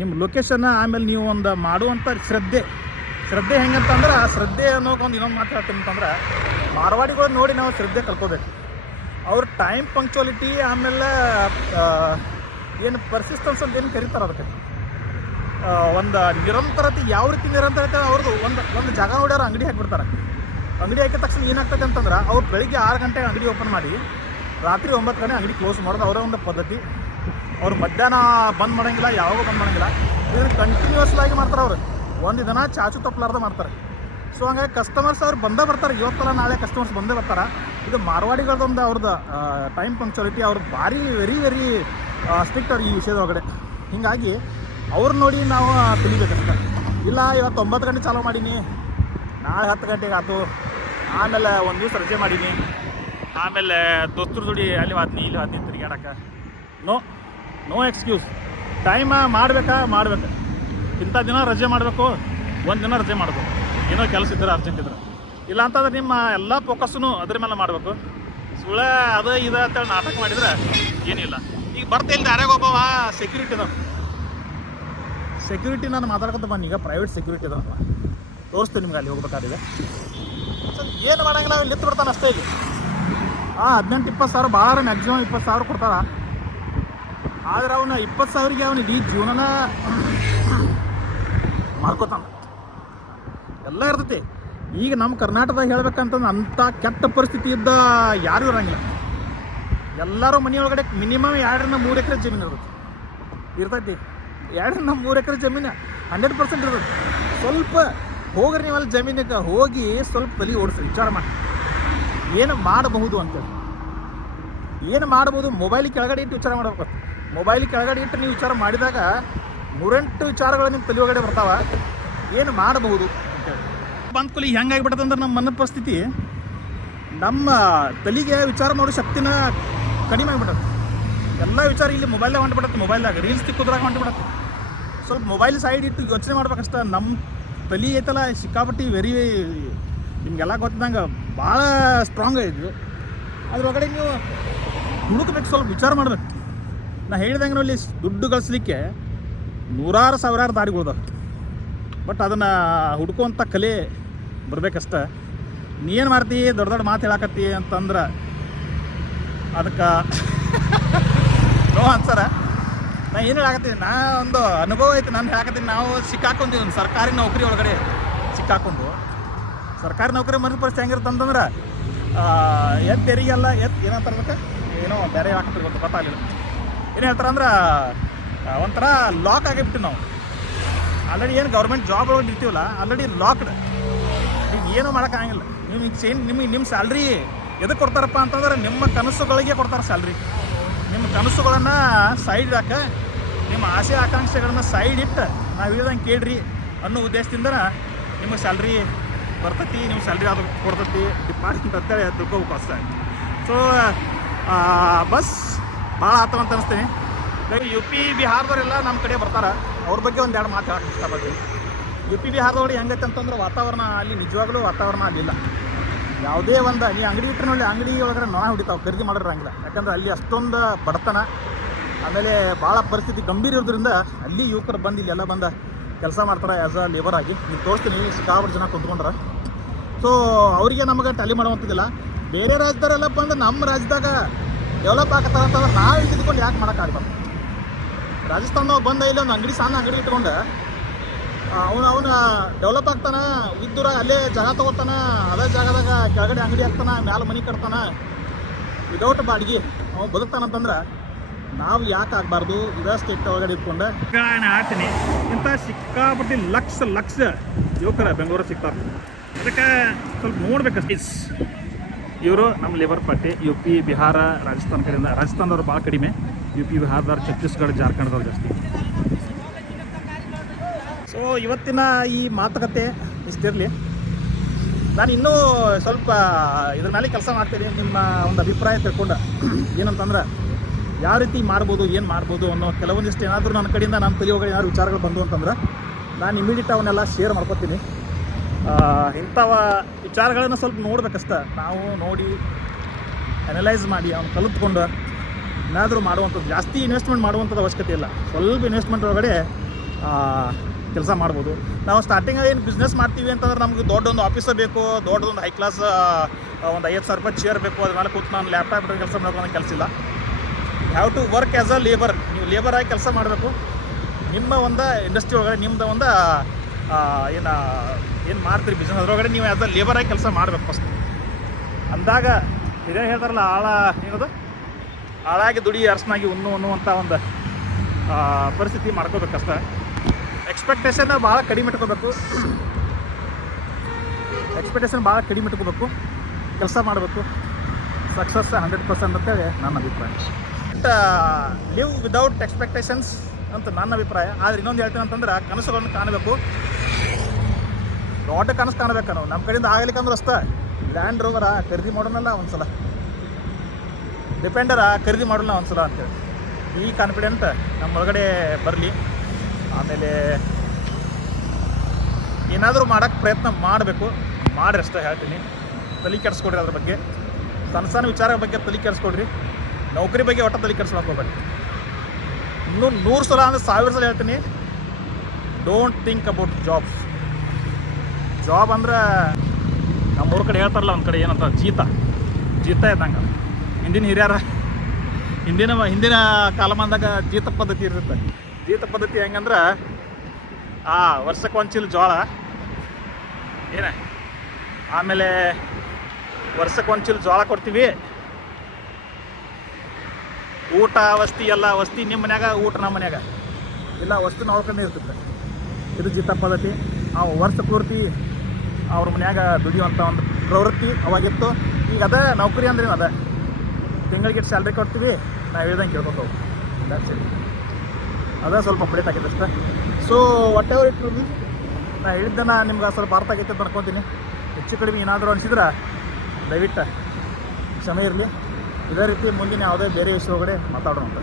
ನಿಮ್ಮ ಲೊಕೇಶನ್ ಆಮೇಲೆ ನೀವು ಒಂದು ಮಾಡುವಂಥ ಶ್ರದ್ಧೆ. ಶ್ರದ್ಧೆ ಹೆಂಗಂತಂದ್ರೆ, ಆ ಶ್ರದ್ಧೆ ಅನ್ನೋಕೆ ಒಂದು ಇನ್ನೊಂದು ಮಾತು ಹೇಳ್ತೀನಿ ಅಂತಂದ್ರೆ, ಮಾರವಾಡಿಗಳು ನೋಡಿ ನಾವು ಶ್ರದ್ಧೆ ಕಲ್ಕೋಬೇಕು. ಅವ್ರ ಟೈಮ್ ಪಂಕ್ಚುಯಾಲಿಟಿ ಆಮೇಲೆ ಏನು ಪರ್ಸಿಸ್ಟೆನ್ಸ್ ಅಂತ ಏನು ಕರೀತಾರೆ ಅದಕ್ಕೆ? ಒಂದು ನಿರಂತರತೆ ಯಾವ ರೀತಿ ನಿರಂತರತೆ ಅವ್ರದ್ದು ಒಂದು ಒಂದು ಜಾಗ ನೋಡ್ಯಾರ, ಅಂಗಡಿ ಹಾಕಿಬಿಡ್ತಾರೆ. ಅಂಗಡಿ ಹಾಕಿದ ತಕ್ಷಣ ಏನಾಗ್ತದೆ ಅಂತಂದ್ರೆ ಅವ್ರು ಬೆಳಿಗ್ಗೆ ಆರು ಗಂಟೆಗೆ ಅಂಗಡಿ ಓಪನ್ ಮಾಡಿ, ರಾತ್ರಿ ಒಂಬತ್ತು ಗಂಟೆ ಅಂಗಡಿ ಕ್ಲೋಸ್ ಮಾಡೋದು ಅವರೇ ಒಂದು ಪದ್ಧತಿ. ಅವ್ರು ಮಧ್ಯಾಹ್ನ ಬಂದ್ ಮಾಡಂಗಿಲ್ಲ, ಯಾವಾಗ ಬಂದ್ ಮಾಡೋಂಗಿಲ್ಲ. ಇದನ್ನು ಕಂಟಿನ್ಯೂಸ್ ಆಗಿ ಮಾಡ್ತಾರೆ ಅವರು. ಒಂದು ದಿನ ಚಾಚು ತಪ್ಪಲಾರ್ದ ಮಾಡ್ತಾರೆ. ಸೊ ಹಂಗಾಗಿ ಕಸ್ಟಮರ್ಸ್ ಅವ್ರು ಬಂದೇ ಬರ್ತಾರೆ. ಇವತ್ತಲ್ಲ, ನಾಳೆ ಕಸ್ಟಮರ್ಸ್ ಬಂದೇ ಬರ್ತಾರೆ. ಇದು ಮಾರವಾಡಿಗಳದೊಂದು ಅವ್ರದ್ದು ಟೈಮ್ ಪಂಕ್ಚುಯಾಲಿಟಿ ಅವ್ರದ್ದು ಭಾರಿ ವೆರಿ ವೆರಿ ಸ್ಟ್ರಿಕ್ಟ್ ಅವ್ರು ಈ ವಿಷಯದೊಳಗಡೆ ಹೀಗಾಗಿ ಅವ್ರು ನೋಡಿ ನಾವು ತಿಳಿಬೇಕಷ್ಟೆ. ಇಲ್ಲ, ಇವತ್ತು ಒಂಬತ್ತು ಗಂಟೆ ಚಾಲೂ ಮಾಡೀನಿ. ನಾಳೆ ಹತ್ತು ಗಂಟೆಗೆ ಆಯ್ತು ಆಮೇಲೆ ಒಂದು ದಿವಸ ರಜೆ ಮಾಡೀನಿ. ಆಮೇಲೆ ದೋಸ್ತರ ದುಡಿ ಅಲ್ಲಿ ಹೋದ್ನಿ ಇಲ್ಲಿ ಹೋದ್ನಿ ತಿರುಗಾಡಕ್ಕೆ ನೋ ನೋ ಎಕ್ಸ್ಕ್ಯೂಸ್. ಟೈಮ ಮಾಡಬೇಕಾ? ಮಾಡ್ಬೇಕು. ಇಂಥ ದಿನ ರಜೆ ಮಾಡಬೇಕು. ಒಂದು ದಿನ ರಜೆ ಮಾಡಬೇಕು. ಏನೋ ಕೆಲಸ ಇದ್ರೆ ಅರ್ಜೆಂಟ್ ಇದ್ರೆ. ಇಲ್ಲ ಅಂತಂದ್ರೆ ನಿಮ್ಮ ಎಲ್ಲ ಫೋಕಸ್ನು ಅದ್ರ ಮೇಲೆ ಮಾಡಬೇಕು. ಸುಳ್ಳ ಅದು ಇದು ಅಂತೇಳಿ ನಾಟಕ ಮಾಡಿದ್ರೆ ಏನಿಲ್ಲ. ಈಗ ಬರ್ತಾ ಇಲ್ಲ ಯಾರ್ಯಾಗ ಒಬ್ಬವ ಸೆಕ್ಯೂರಿಟಿ ಅದ ಸೆಕ್ಯೂರಿಟಿ ನಾನು ಮಾತಾಡ್ಕೊತ ಬನ್ನಿ. ಈಗ ಪ್ರೈವೇಟ್ ಸೆಕ್ಯೂರಿಟಿ ಅದ ತೋರಿಸ್ತೀನಿ ನಿಮ್ಗೆ ಅಲ್ಲಿ ಹೋಗ್ಬೇಕಾದ್ರೆ. ಏನು ಮಾಡಂಗಿಲ್ಲ ಅವ್ನು ನಿಂತು ಬಿಡ್ತಾನೆ ಅಷ್ಟೇ ಇಲ್ಲಿ. ಹಾಂ ಹದಿನೆಂಟು ಇಪ್ಪತ್ತು ಸಾವಿರ, ಭಾಳ ಮ್ಯಾಕ್ಸಿಮಮ್ ಇಪ್ಪತ್ತು ಸಾವಿರ ಕೊಡ್ತಾರ. ಆದ್ರೆ ಅವನ ಇಪ್ಪತ್ತು ಸಾವಿರಿಗೆ ಅವನು ಇಡೀ ಜೀವನನ ಮಾಡ್ಕೋತಾನೆ. ಎಲ್ಲ ಇರ್ತೈತಿ. ಈಗ ನಮ್ಮ ಕರ್ನಾಟಕದಾಗ ಹೇಳ್ಬೇಕಂತಂದ್ರೆ ಅಂಥ ಕೆಟ್ಟ ಪರಿಸ್ಥಿತಿ ಇದ್ದ ಯಾರೂ ಇರಂಗಿಲ್ಲ. ಎಲ್ಲರೂ ಮನೆಯೊಳಗಡೆ ಮಿನಿಮಮ್ ಎರಡರಿಂದ ಮೂರು ಎಕರೆ ಜಮೀನು ಇರ್ತೈತಿ. ಇರ್ತೈತಿ. ಎರಡರಿಂದ ಮೂರು ಎಕರೆ ಜಮೀನು ಹಂಡ್ರೆಡ್ ಪರ್ಸೆಂಟ್ ಇರ್ತೈತಿ. ಸ್ವಲ್ಪ ಹೋಗ್ರಿ ನೀವು ಅಲ್ಲಿ ಜಮೀನಿಗೆ ಹೋಗಿ ಸ್ವಲ್ಪ ತಲೆ ಓಡಿಸ್ರಿ, ವಿಚಾರ ಮಾಡಿ. ಏನು ಮಾಡಬಹುದು ಅಂತೇಳಿ ಏನು ಮಾಡ್ಬೋದು ಮೊಬೈಲ್ ಕೆಳಗಡೆ ಇಟ್ಟು ವಿಚಾರ ಮಾಡಬೇಕು ಮೊಬೈಲ್ ಕೆಳಗಡೆ ಇಟ್ಟು ನೀವು ವಿಚಾರ ಮಾಡಿದಾಗ ನೂರೆಂಟು ವಿಚಾರಗಳು ನಿಮ್ಮ ತಲೆ ಒಳಗಡೆ ಬರ್ತಾವ. ಏನು ಮಾಡಬಹುದು ಅಂತೇಳಿ ಹೆಂಗಾಗ್ಬಿಟ್ಟದೆ ಅಂದ್ರೆ ನಮ್ಮ ಮನ ಪರಿಸ್ಥಿತಿ ನಮ್ಮ ತಲೆಗೆ ವಿಚಾರ ಮಾಡೋ ಶಕ್ತಿನ ಕಡಿಮೆ ಆಗಿಬಿಟ್ಟದೆ. ಎಲ್ಲ ವಿಚಾರ ಇಲ್ಲಿ ಮೊಬೈಲ್ದಾಗ ಹೊಂಟ್ಬಿಡತ್ತೆ ಮೊಬೈಲ್ದಾಗ ರೀಲ್ಸ್ ತಿಕ್ಕೋದ್ರಾಗ ಹೊಂಟ್ಬಿಡತ್ತೆ. ಸ್ವಲ್ಪ ಮೊಬೈಲ್ ಸೈಡ್ ಇಟ್ಟು ಯೋಚನೆ ಮಾಡ್ಬೇಕಷ್ಟ, ನಮ್ಮ ತಲೆ ಐತಲ್ಲ, ಸಿಕ್ಕಾಪಟ್ಟಿ ವೆರಿ ನಿಮಗೆಲ್ಲ ಗೊತ್ತಿದಂಗೆ ಭಾಳ ಸ್ಟ್ರಾಂಗ್ ಇದ್ವಿ. ಅದ್ರೊಳಗಡೆ ನೀವು ಹುಡುಕ್ಬೇಕು, ಸ್ವಲ್ಪ ವಿಚಾರ ಮಾಡ್ಬೇಕು. ನಾ ಹೇಳಿದಂಗೆ ನೋಡಿ ದುಡ್ಡು ಗಳಿಸ್ಲಿಕ್ಕೆ ನೂರಾರು ಸಾವಿರಾರು ದಾರಿಗಳದಾವೆ ಬಟ್ ಅದನ್ನು ಹುಡ್ಕೋಂಥ ಕಲೆ ಬರಬೇಕಷ್ಟ. ನೀ ಏನು ಮಾಡ್ತಿ, ದೊಡ್ಡ ದೊಡ್ಡ ಮಾತು ಹೇಳಕತ್ತಿ ಅಂತಂದ್ರೆ ಅದಕ್ಕೆ ನೋ ಅನ್ಸರ ನಾ ಏನು ಹೇಳಾಕತ್ತೀನಿ? ನಾ ಒಂದು ಅನುಭವ ಐತೆ, ನಾನು ಹೇಳಕತ್ತೀನಿ. ನಾವು ಸಿಕ್ಕಾಕೊಂಡಿವಿ ಸರ್ಕಾರಿ ನೌಕರಿ ಒಳಗಡೆ ಸಿಕ್ಕಾಕೊಂಡು. ಸರ್ಕಾರಿ ನೌಕರಿ ಮನೆ ಪರಿಸ್ಥಿತಿ ಹೆಂಗಿರುತ್ತೆ ಅಂತಂದ್ರೆ ಎದ್ದು ತೆರಿಗೆಲ್ಲ ಎದ್ದು ಏನಂತಾರೆ ಏನೋ ಬೇರೆ ಹಾಕ್ತಾರೆ ಗೊತ್ತು, ಗೊತ್ತಾಗಲಿಲ್ಲ. ಏನು ಹೇಳ್ತಾರೆ ಅಂದ್ರೆ ಒಂಥರ ಲಾಕ್ ಆಗಿಬಿಟ್ಟು ನಾವು. ಆಲ್ರೆಡಿ ಏನು ಗೌರ್ಮೆಂಟ್ ಜಾಬ್ ಒಳಗೆ ಇರ್ತೀವಲ್ಲ ಆಲ್ರೆಡಿ ಲಾಕ್ಡ್ ನೀವು ಏನೂ ಮಾಡೋಕ್ಕಾಗಿಲ್ಲ ನಿಮಗೆ ಚೇಂಜ್ ನಿಮಗೆ ನಿಮ್ಮ ಸ್ಯಾಲ್ರಿ ಎದಕ್ಕೆ ಕೊಡ್ತಾರಪ್ಪ ಅಂತಂದ್ರೆ, ನಿಮ್ಮ ಕನಸುಗಳಿಗೆ ಕೊಡ್ತಾರೆ ಸ್ಯಾಲ್ರಿ ನಿಮ್ಮ ಕನಸುಗಳನ್ನು ಸೈಡ್ ಹಾಕ, ನಿಮ್ಮ ಆಸೆ ಆಕಾಂಕ್ಷೆಗಳನ್ನು ಸೈಡ್ ಇಟ್ಟು, ನಾವು ಹೇಳ್ದಂಗೆ ಕೇಳ್ರಿ ಅನ್ನೋ ಉದ್ದೇಶದಿಂದ ನಿಮಗೆ ಸ್ಯಾಲ್ರಿ ಬರ್ತೈತಿ ನಿಮ್ಮ ಸ್ಯಾಲ್ರಿ ಅದು ಕೊಡ್ತೈತಿ ಡಿಪಾರ್ಟ್ಮೆಂಟ್ ಅಂತೇಳಿ ತಿಳ್ಕೊಬೇಕು ಅಷ್ಟೇ. ಸೊ ಬಸ್ ಭಾಳ ಆತವ ಅಂತ ಅನಿಸ್ತೀನಿ. ಯು ಪಿ ಬಿಹಾರದವರೆಲ್ಲ ನಮ್ಮ ಕಡೆ ಬರ್ತಾರೆ. ಅವ್ರ ಬಗ್ಗೆ ಒಂದು ಎರಡು ಮಾತು ಹೇಳಕ್ಕೆ ಇಷ್ಟಪಡ್ತೀನಿ. ಯು ಪಿ ಬಿಹಾರದವ್ರು ಹೆಂಗೈತೆ ಅಂತಂದ್ರೆ ವಾತಾವರಣ ಅಲ್ಲಿ ನಿಜವಾಗ್ಲೂ ವಾತಾವರಣ ಅಲ್ಲಿಲ್ಲ. ಯಾವುದೇ ಒಂದು, ನೀ ಅಂಗಡಿ ಇಟ್ಟರೆ ನೋಡಿ ಅಂಗಡಿ ಒಳಗಡೆ ನೊಣ ಹೊಡಿತಾವೆ, ಖರೀದಿ ಮಾಡಿರಂಗಿಲ್ಲ ಯಾಕಂದ್ರೆ ಅಲ್ಲಿ ಅಷ್ಟೊಂದು ಬಡತನ, ಆಮೇಲೆ ಭಾಳ ಪರಿಸ್ಥಿತಿ ಗಂಭೀರ ಇರೋದ್ರಿಂದ ಅಲ್ಲಿ ಯುವಕರು ಬಂದು ಇಲ್ಲೆಲ್ಲ ಬಂದ ಕೆಲಸ ಮಾಡ್ತಾರೆ ಆ್ಯಸ್ ಅ ಲೇಬರ್ ಆಗಿ. ನೀವು ತೋರಿಸ್ತೀನಿ ಸಿಕ್ಕಾಪಟ್ಟು ಜನ ಕುಂತ್ಕೊಂಡ್ರೆ. ಸೊ ಅವರಿಗೆ ನಮಗೆ ತಲೆ ಮಾಡುವಂಥದ್ದಿಲ್ಲ. ಬೇರೆ ರಾಜ್ಯದವರೆಲ್ಲ ಬಂದು ನಮ್ಮ ರಾಜ್ಯದಾಗ ಡೆವಲಪ್ ಆಗತ್ತಾರ ಅಂತಂದ್ರೆ ನಾವು ಇಟ್ಟಿದ್ಕೊಂಡು ಯಾಕೆ ಮಾಡೋಕ್ಕಾಗಬಾರ್ದು ರಾಜಸ್ಥಾನದಾಗ ಬಂದ, ಇಲ್ಲಿ ಒಂದು ಅಂಗಡಿ, ಸಣ್ಣ ಅಂಗಡಿ ಇಟ್ಕೊಂಡು ಅವನು, ಅವನ ಡೆವಲಪ್ ಆಗ್ತಾನ, ಇದ್ದೂರ ಅಲ್ಲೇ ಜಾಗ ತಗೋತಾನ, ಅದೇ ಜಾಗದಾಗ ಕೆಳಗಡೆ ಅಂಗಡಿ ಹಾಕ್ತಾನ, ಮ್ಯಾಲ ಮನೆ ಕಟ್ತಾನ. ವಿದೌಟ್ ಬಾಡಿಗೆ ಅವ್ನು ಬದುಕ್ತಾನಂತಂದ್ರೆ ನಾವು ಯಾಕೆ ಆಗಬಾರ್ದು? ಇದೇ ಸ್ಟೇಟ್ ಒಳಗಡೆ ಇಟ್ಕೊಂಡು. ಆಡ್ತೀನಿ ಇಂಥ ಸಿಕ್ಕಾಪಟ್ಟಿ ಲಕ್ಷ ಲಕ್ಷ ಯುವಕರ ಬೆಂಗಳೂರು ಸಿಗ್ತಾರೆ. ಅದಕ್ಕೆ ಸ್ವಲ್ಪ ನೋಡ್ಬೇಕಷ್ಟೇ ಇವರು ನಮ್ಮ labour party U P Bihar Rajasthan ಕಡೆಯಿಂದ. ರಾಜಸ್ಥಾನದವ್ರು ಭಾಳ ಕಡಿಮೆ. ಯು ಪಿ ಬಿಹಾರದವ್ರು ಛತ್ತೀಸ್ಗಢ ಜಾರ್ಖಂಡ್ದವ್ರು ಜಾಸ್ತಿ. ಸೊ ಇವತ್ತಿನ ಈ ಮಾತುಕತೆ ಇಷ್ಟಿರಲಿ. ನಾನು ಇನ್ನೂ ಸ್ವಲ್ಪ ಇದ್ರ ಮೇಲೆ ಕೆಲಸ ಮಾಡ್ತೀನಿ ನಿಮ್ಮ ಒಂದು ಅಭಿಪ್ರಾಯ ತಿಳ್ಕೊಂಡು. ಏನಂತಂದ್ರೆ, ಯಾವ ರೀತಿ ಮಾಡ್ಬೋದು, ಏನು ಮಾಡ್ಬೋದು ಅನ್ನೋ ಕೆಲವೊಂದಿಷ್ಟು ಏನಾದರೂ ನನ್ನ ಕಡೆಯಿಂದ ನಾನು ತಲೆ ಯಾರು ವಿಚಾರಗಳು ಬಂದು ಅಂತಂದ್ರೆ, ನಾನು ಇಮಿಡಿಯೇಟ್ ಅವನ್ನೆಲ್ಲ ಶೇರ್ ಮಾಡ್ಕೊತೀನಿ. ಇಂಥವ ವಿಚಾರಗಳನ್ನು ಸ್ವಲ್ಪ ನೋಡ್ಬೇಕಷ್ಟ. ನಾವು ನೋಡಿ ಅನಲೈಸ್ ಮಾಡಿ, ಅವ್ನು ಕಲಿತ್ಕೊಂಡು ಏನಾದರೂ ಮಾಡುವಂಥದ್ದು. ಜಾಸ್ತಿ ಇನ್ವೆಸ್ಟ್ಮೆಂಟ್ ಮಾಡುವಂಥದ್ದು ಅವಶ್ಯಕತೆ ಇಲ್ಲ. ಸ್ವಲ್ಪ ಇನ್ವೆಸ್ಟ್ಮೆಂಟ್ ಒಳಗಡೆ ಕೆಲಸ ಮಾಡ್ಬೋದು. ನಾವು ಸ್ಟಾರ್ಟಿಂಗ್ ಏನು ಬಿಸ್ನೆಸ್ ಮಾಡ್ತೀವಿ ಅಂತಂದ್ರೆ ನಮ್ಗೆ ದೊಡ್ಡ ಒಂದು ಆಫೀಸ ಬೇಕು, ದೊಡ್ಡದೊಂದು ಹೈ ಕ್ಲಾಸ್ ಒಂದು ಐವತ್ತು ಸಾವಿರ ರೂಪಾಯಿ ಚೇರ್ ಬೇಕು, ಅದ್ರ ಮೇಲೆ ಕೂತು ನಾನು ಲ್ಯಾಪ್ಟಾಪ್ ಕೆಲಸ ಮಾಡೋಕೆ ಕೆಲಸ ಇಲ್ಲ. Have to work as a labour ನೀವು ಲೇಬರ್ ಆಗಿ ಕೆಲಸ ಮಾಡಬೇಕು. ನಿಮ್ಮ ಒಂದು ಇಂಡಸ್ಟ್ರಿ ಒಳಗಡೆ ನಿಮ್ಮದು ಒಂದು ಏನು ಏನು ಮಾಡ್ತೀರಿ ಬಿಸ್ನೆಸ್ ಅದರೊಳಗಡೆ ನೀವು ಆ್ಯಸ್ ಅ ಲೇಬರ್ ಆಗಿ ಕೆಲಸ ಮಾಡಬೇಕು ಫಸ್ಟ್ ಅಂದಾಗ ಇದೇ ಹೇಳ್ತಾರಲ್ಲ, ಆಳ, ಏನದು? ಆಳಾಗಿ ದುಡಿ ಅರಸನಾಗಿ ಉಣ್ಣು ಅನ್ನುವಂಥ ಒಂದು ಪರಿಸ್ಥಿತಿ ಮಾಡ್ಕೋಬೇಕಷ್ಟ. ಎಕ್ಸ್ಪೆಕ್ಟೇಷನ್ ಭಾಳ ಕಡಿಮೆ ಇಟ್ಕೋಬೇಕು. ಎಕ್ಸ್ಪೆಕ್ಟೇಷನ್ ಭಾಳ ಕಡಿಮೆ ಇಟ್ಕೋಬೇಕು. ಕೆಲಸ ಮಾಡಬೇಕು. ಸಕ್ಸಸ್ ಹಂಡ್ರೆಡ್ ಪರ್ಸೆಂಟ್ ಅಂತೇಳಿ ನನ್ನ ಅಭಿಪ್ರಾಯ. ಬಟ್ ಲಿವ್ ವಿದೌಟ್ ಎಕ್ಸ್ಪೆಕ್ಟೇಷನ್ಸ್ ಅಂತ ನನ್ನ ಅಭಿಪ್ರಾಯ. ಆದರೆ ಇನ್ನೊಂದು ಹೇಳ್ತೀನಿ ಅಂತಂದ್ರೆ, ಕನಸುಗಳನ್ನು ಕಾಣಬೇಕು. ದೊಡ್ಡ ಕನಸು ಕಾಣಬೇಕು ನಾವು. ನಮ್ಮ ಕಡೆಯಿಂದ ಆಗಲಿಕ್ಕೆ ಅಂದ್ರೆ ಅಷ್ಟೇ ಲ್ಯಾಂಡ್ ರೋವರ ಖರೀದಿ ಮಾಡೋಣಲ್ಲ ಒಂದ್ಸಲ. ಡಿಪೆಂಡರ ಖರೀದಿ ಮಾಡೋಣ ಒಂದ್ಸಲ ಅಂತೇಳಿ. ಈ ಕಾನ್ಫಿಡೆಂಟ್ ನಮ್ಮ ಒಳಗಡೆ ಬರಲಿ. ಆಮೇಲೆ ಏನಾದರೂ ಮಾಡೋಕ್ಕೆ ಪ್ರಯತ್ನ ಮಾಡಬೇಕು. ಮಾಡಿರಿ ಅಷ್ಟೇ ಹೇಳ್ತೀನಿ. ತಲೆ ಕೆಡಿಸ್ಕೊಡ್ರಿ ಅದ್ರ ಬಗ್ಗೆ. ಸಣ್ಣ ಸಣ್ಣ ವಿಚಾರ ಬಗ್ಗೆ ತಲೆ ಕೆಡಿಸ್ಕೊಡ್ರಿ. ನೌಕರಿ ಬಗ್ಗೆ ಒಟ್ಟು ತಲೆ ಕೆಡಿಸ್ಕೊಳಕ್ಕೆ ಹೋಗ್ಬೇಡಿ. ಇನ್ನೂ ನೂರು ಸಲ ಅಂದರೆ ಸಾವಿರ ಸಲ ಹೇಳ್ತೀನಿ. Don't think about jobs job ಅಂದ್ರೆ ನಮ್ಮೂರ ಕಡೆ ಹೇಳ್ತಾರಲ್ಲ ಒಂದು ಕಡೆ ಏನಂತ, ಜೀತ. ಜೀತ ಇದ್ದಂಗೆ. ಹಿಂದಿನ ಹಿರಿಯರ ಹಿಂದಿನ ಹಿಂದಿನ ಕಾಲಮಾನದಾಗ ಜೀತ ಪದ್ಧತಿ ಇರ್ತೈತೆ ಜೀತ ಪದ್ಧತಿ ಹೆಂಗಂದ್ರೆ, ಆ ವರ್ಷಕ್ಕೆ ಒಂದು ಚೀಲ ಜೋಳ, ಏನ? ಆಮೇಲೆ ವರ್ಷಕ್ಕೆ ಒಂದು ಚೀಲ ಜೋಳ ಕೊಡ್ತೀವಿ. ಊಟ, ವಸ್ತಿ, ಎಲ್ಲ ವಸ್ತಿ ನಿಮ್ಮ ಮನ್ಯಾಗ, ಊಟ ನಮ್ಮ ಮನ್ಯಾಗ. ಇಲ್ಲ, ವಸ್ತು ನೋಡ್ಕೊಂಡೇ ಇರ್ತೈತೆ. ಇದು ಜೀತ ಪದ್ಧತಿ. ಆ ವರ್ಷ ಪೂರ್ತಿ ಅವ್ರ ಮನ್ಯಾಗ ದುಡಿಯುವಂಥ ಒಂದು ಪ್ರವೃತ್ತಿ ಅವಾಗಿತ್ತು. ಈಗ ಅದ ನೌಕರಿ ಅಂದ್ರೇನು ಅದ? ತಿಂಗಳಿಗೆ ಸ್ಯಾಲ್ರಿ ಕೊಡ್ತೀವಿ? ನಾವು ಹೇಳ್ದಂಗೆ ಕೇಳ್ಕೊತವು. ಅದ ಸ್ವಲ್ಪ ಅಪ್ಡೇಟ್ ಆಗಿದೆ ಅಷ್ಟೇ. So whatever it be ನಾ ಹೇಳಿದ್ದನ್ನ ನಿಮ್ಗೆ ಸ್ವಲ್ಪ ಅರ್ಥ ಆಗೈತೆ ಅಂತ ಅನ್ಕೊತೀನಿ. ಹೆಚ್ಚು ಕಡಿಮೆ ಏನಾದರೂ ಅನಿಸಿದ್ರೆ, ದಯವಿಟ್ಟು ಕ್ಷಮೆ ಇರಲಿ. ಇದೇ ರೀತಿ ಮುಂದಿನ ಯಾವುದೇ ಬೇರೆ ವಿಷಯ ಒಳಗಡೆ ಮಾತಾಡೋಣ ಅಂತ.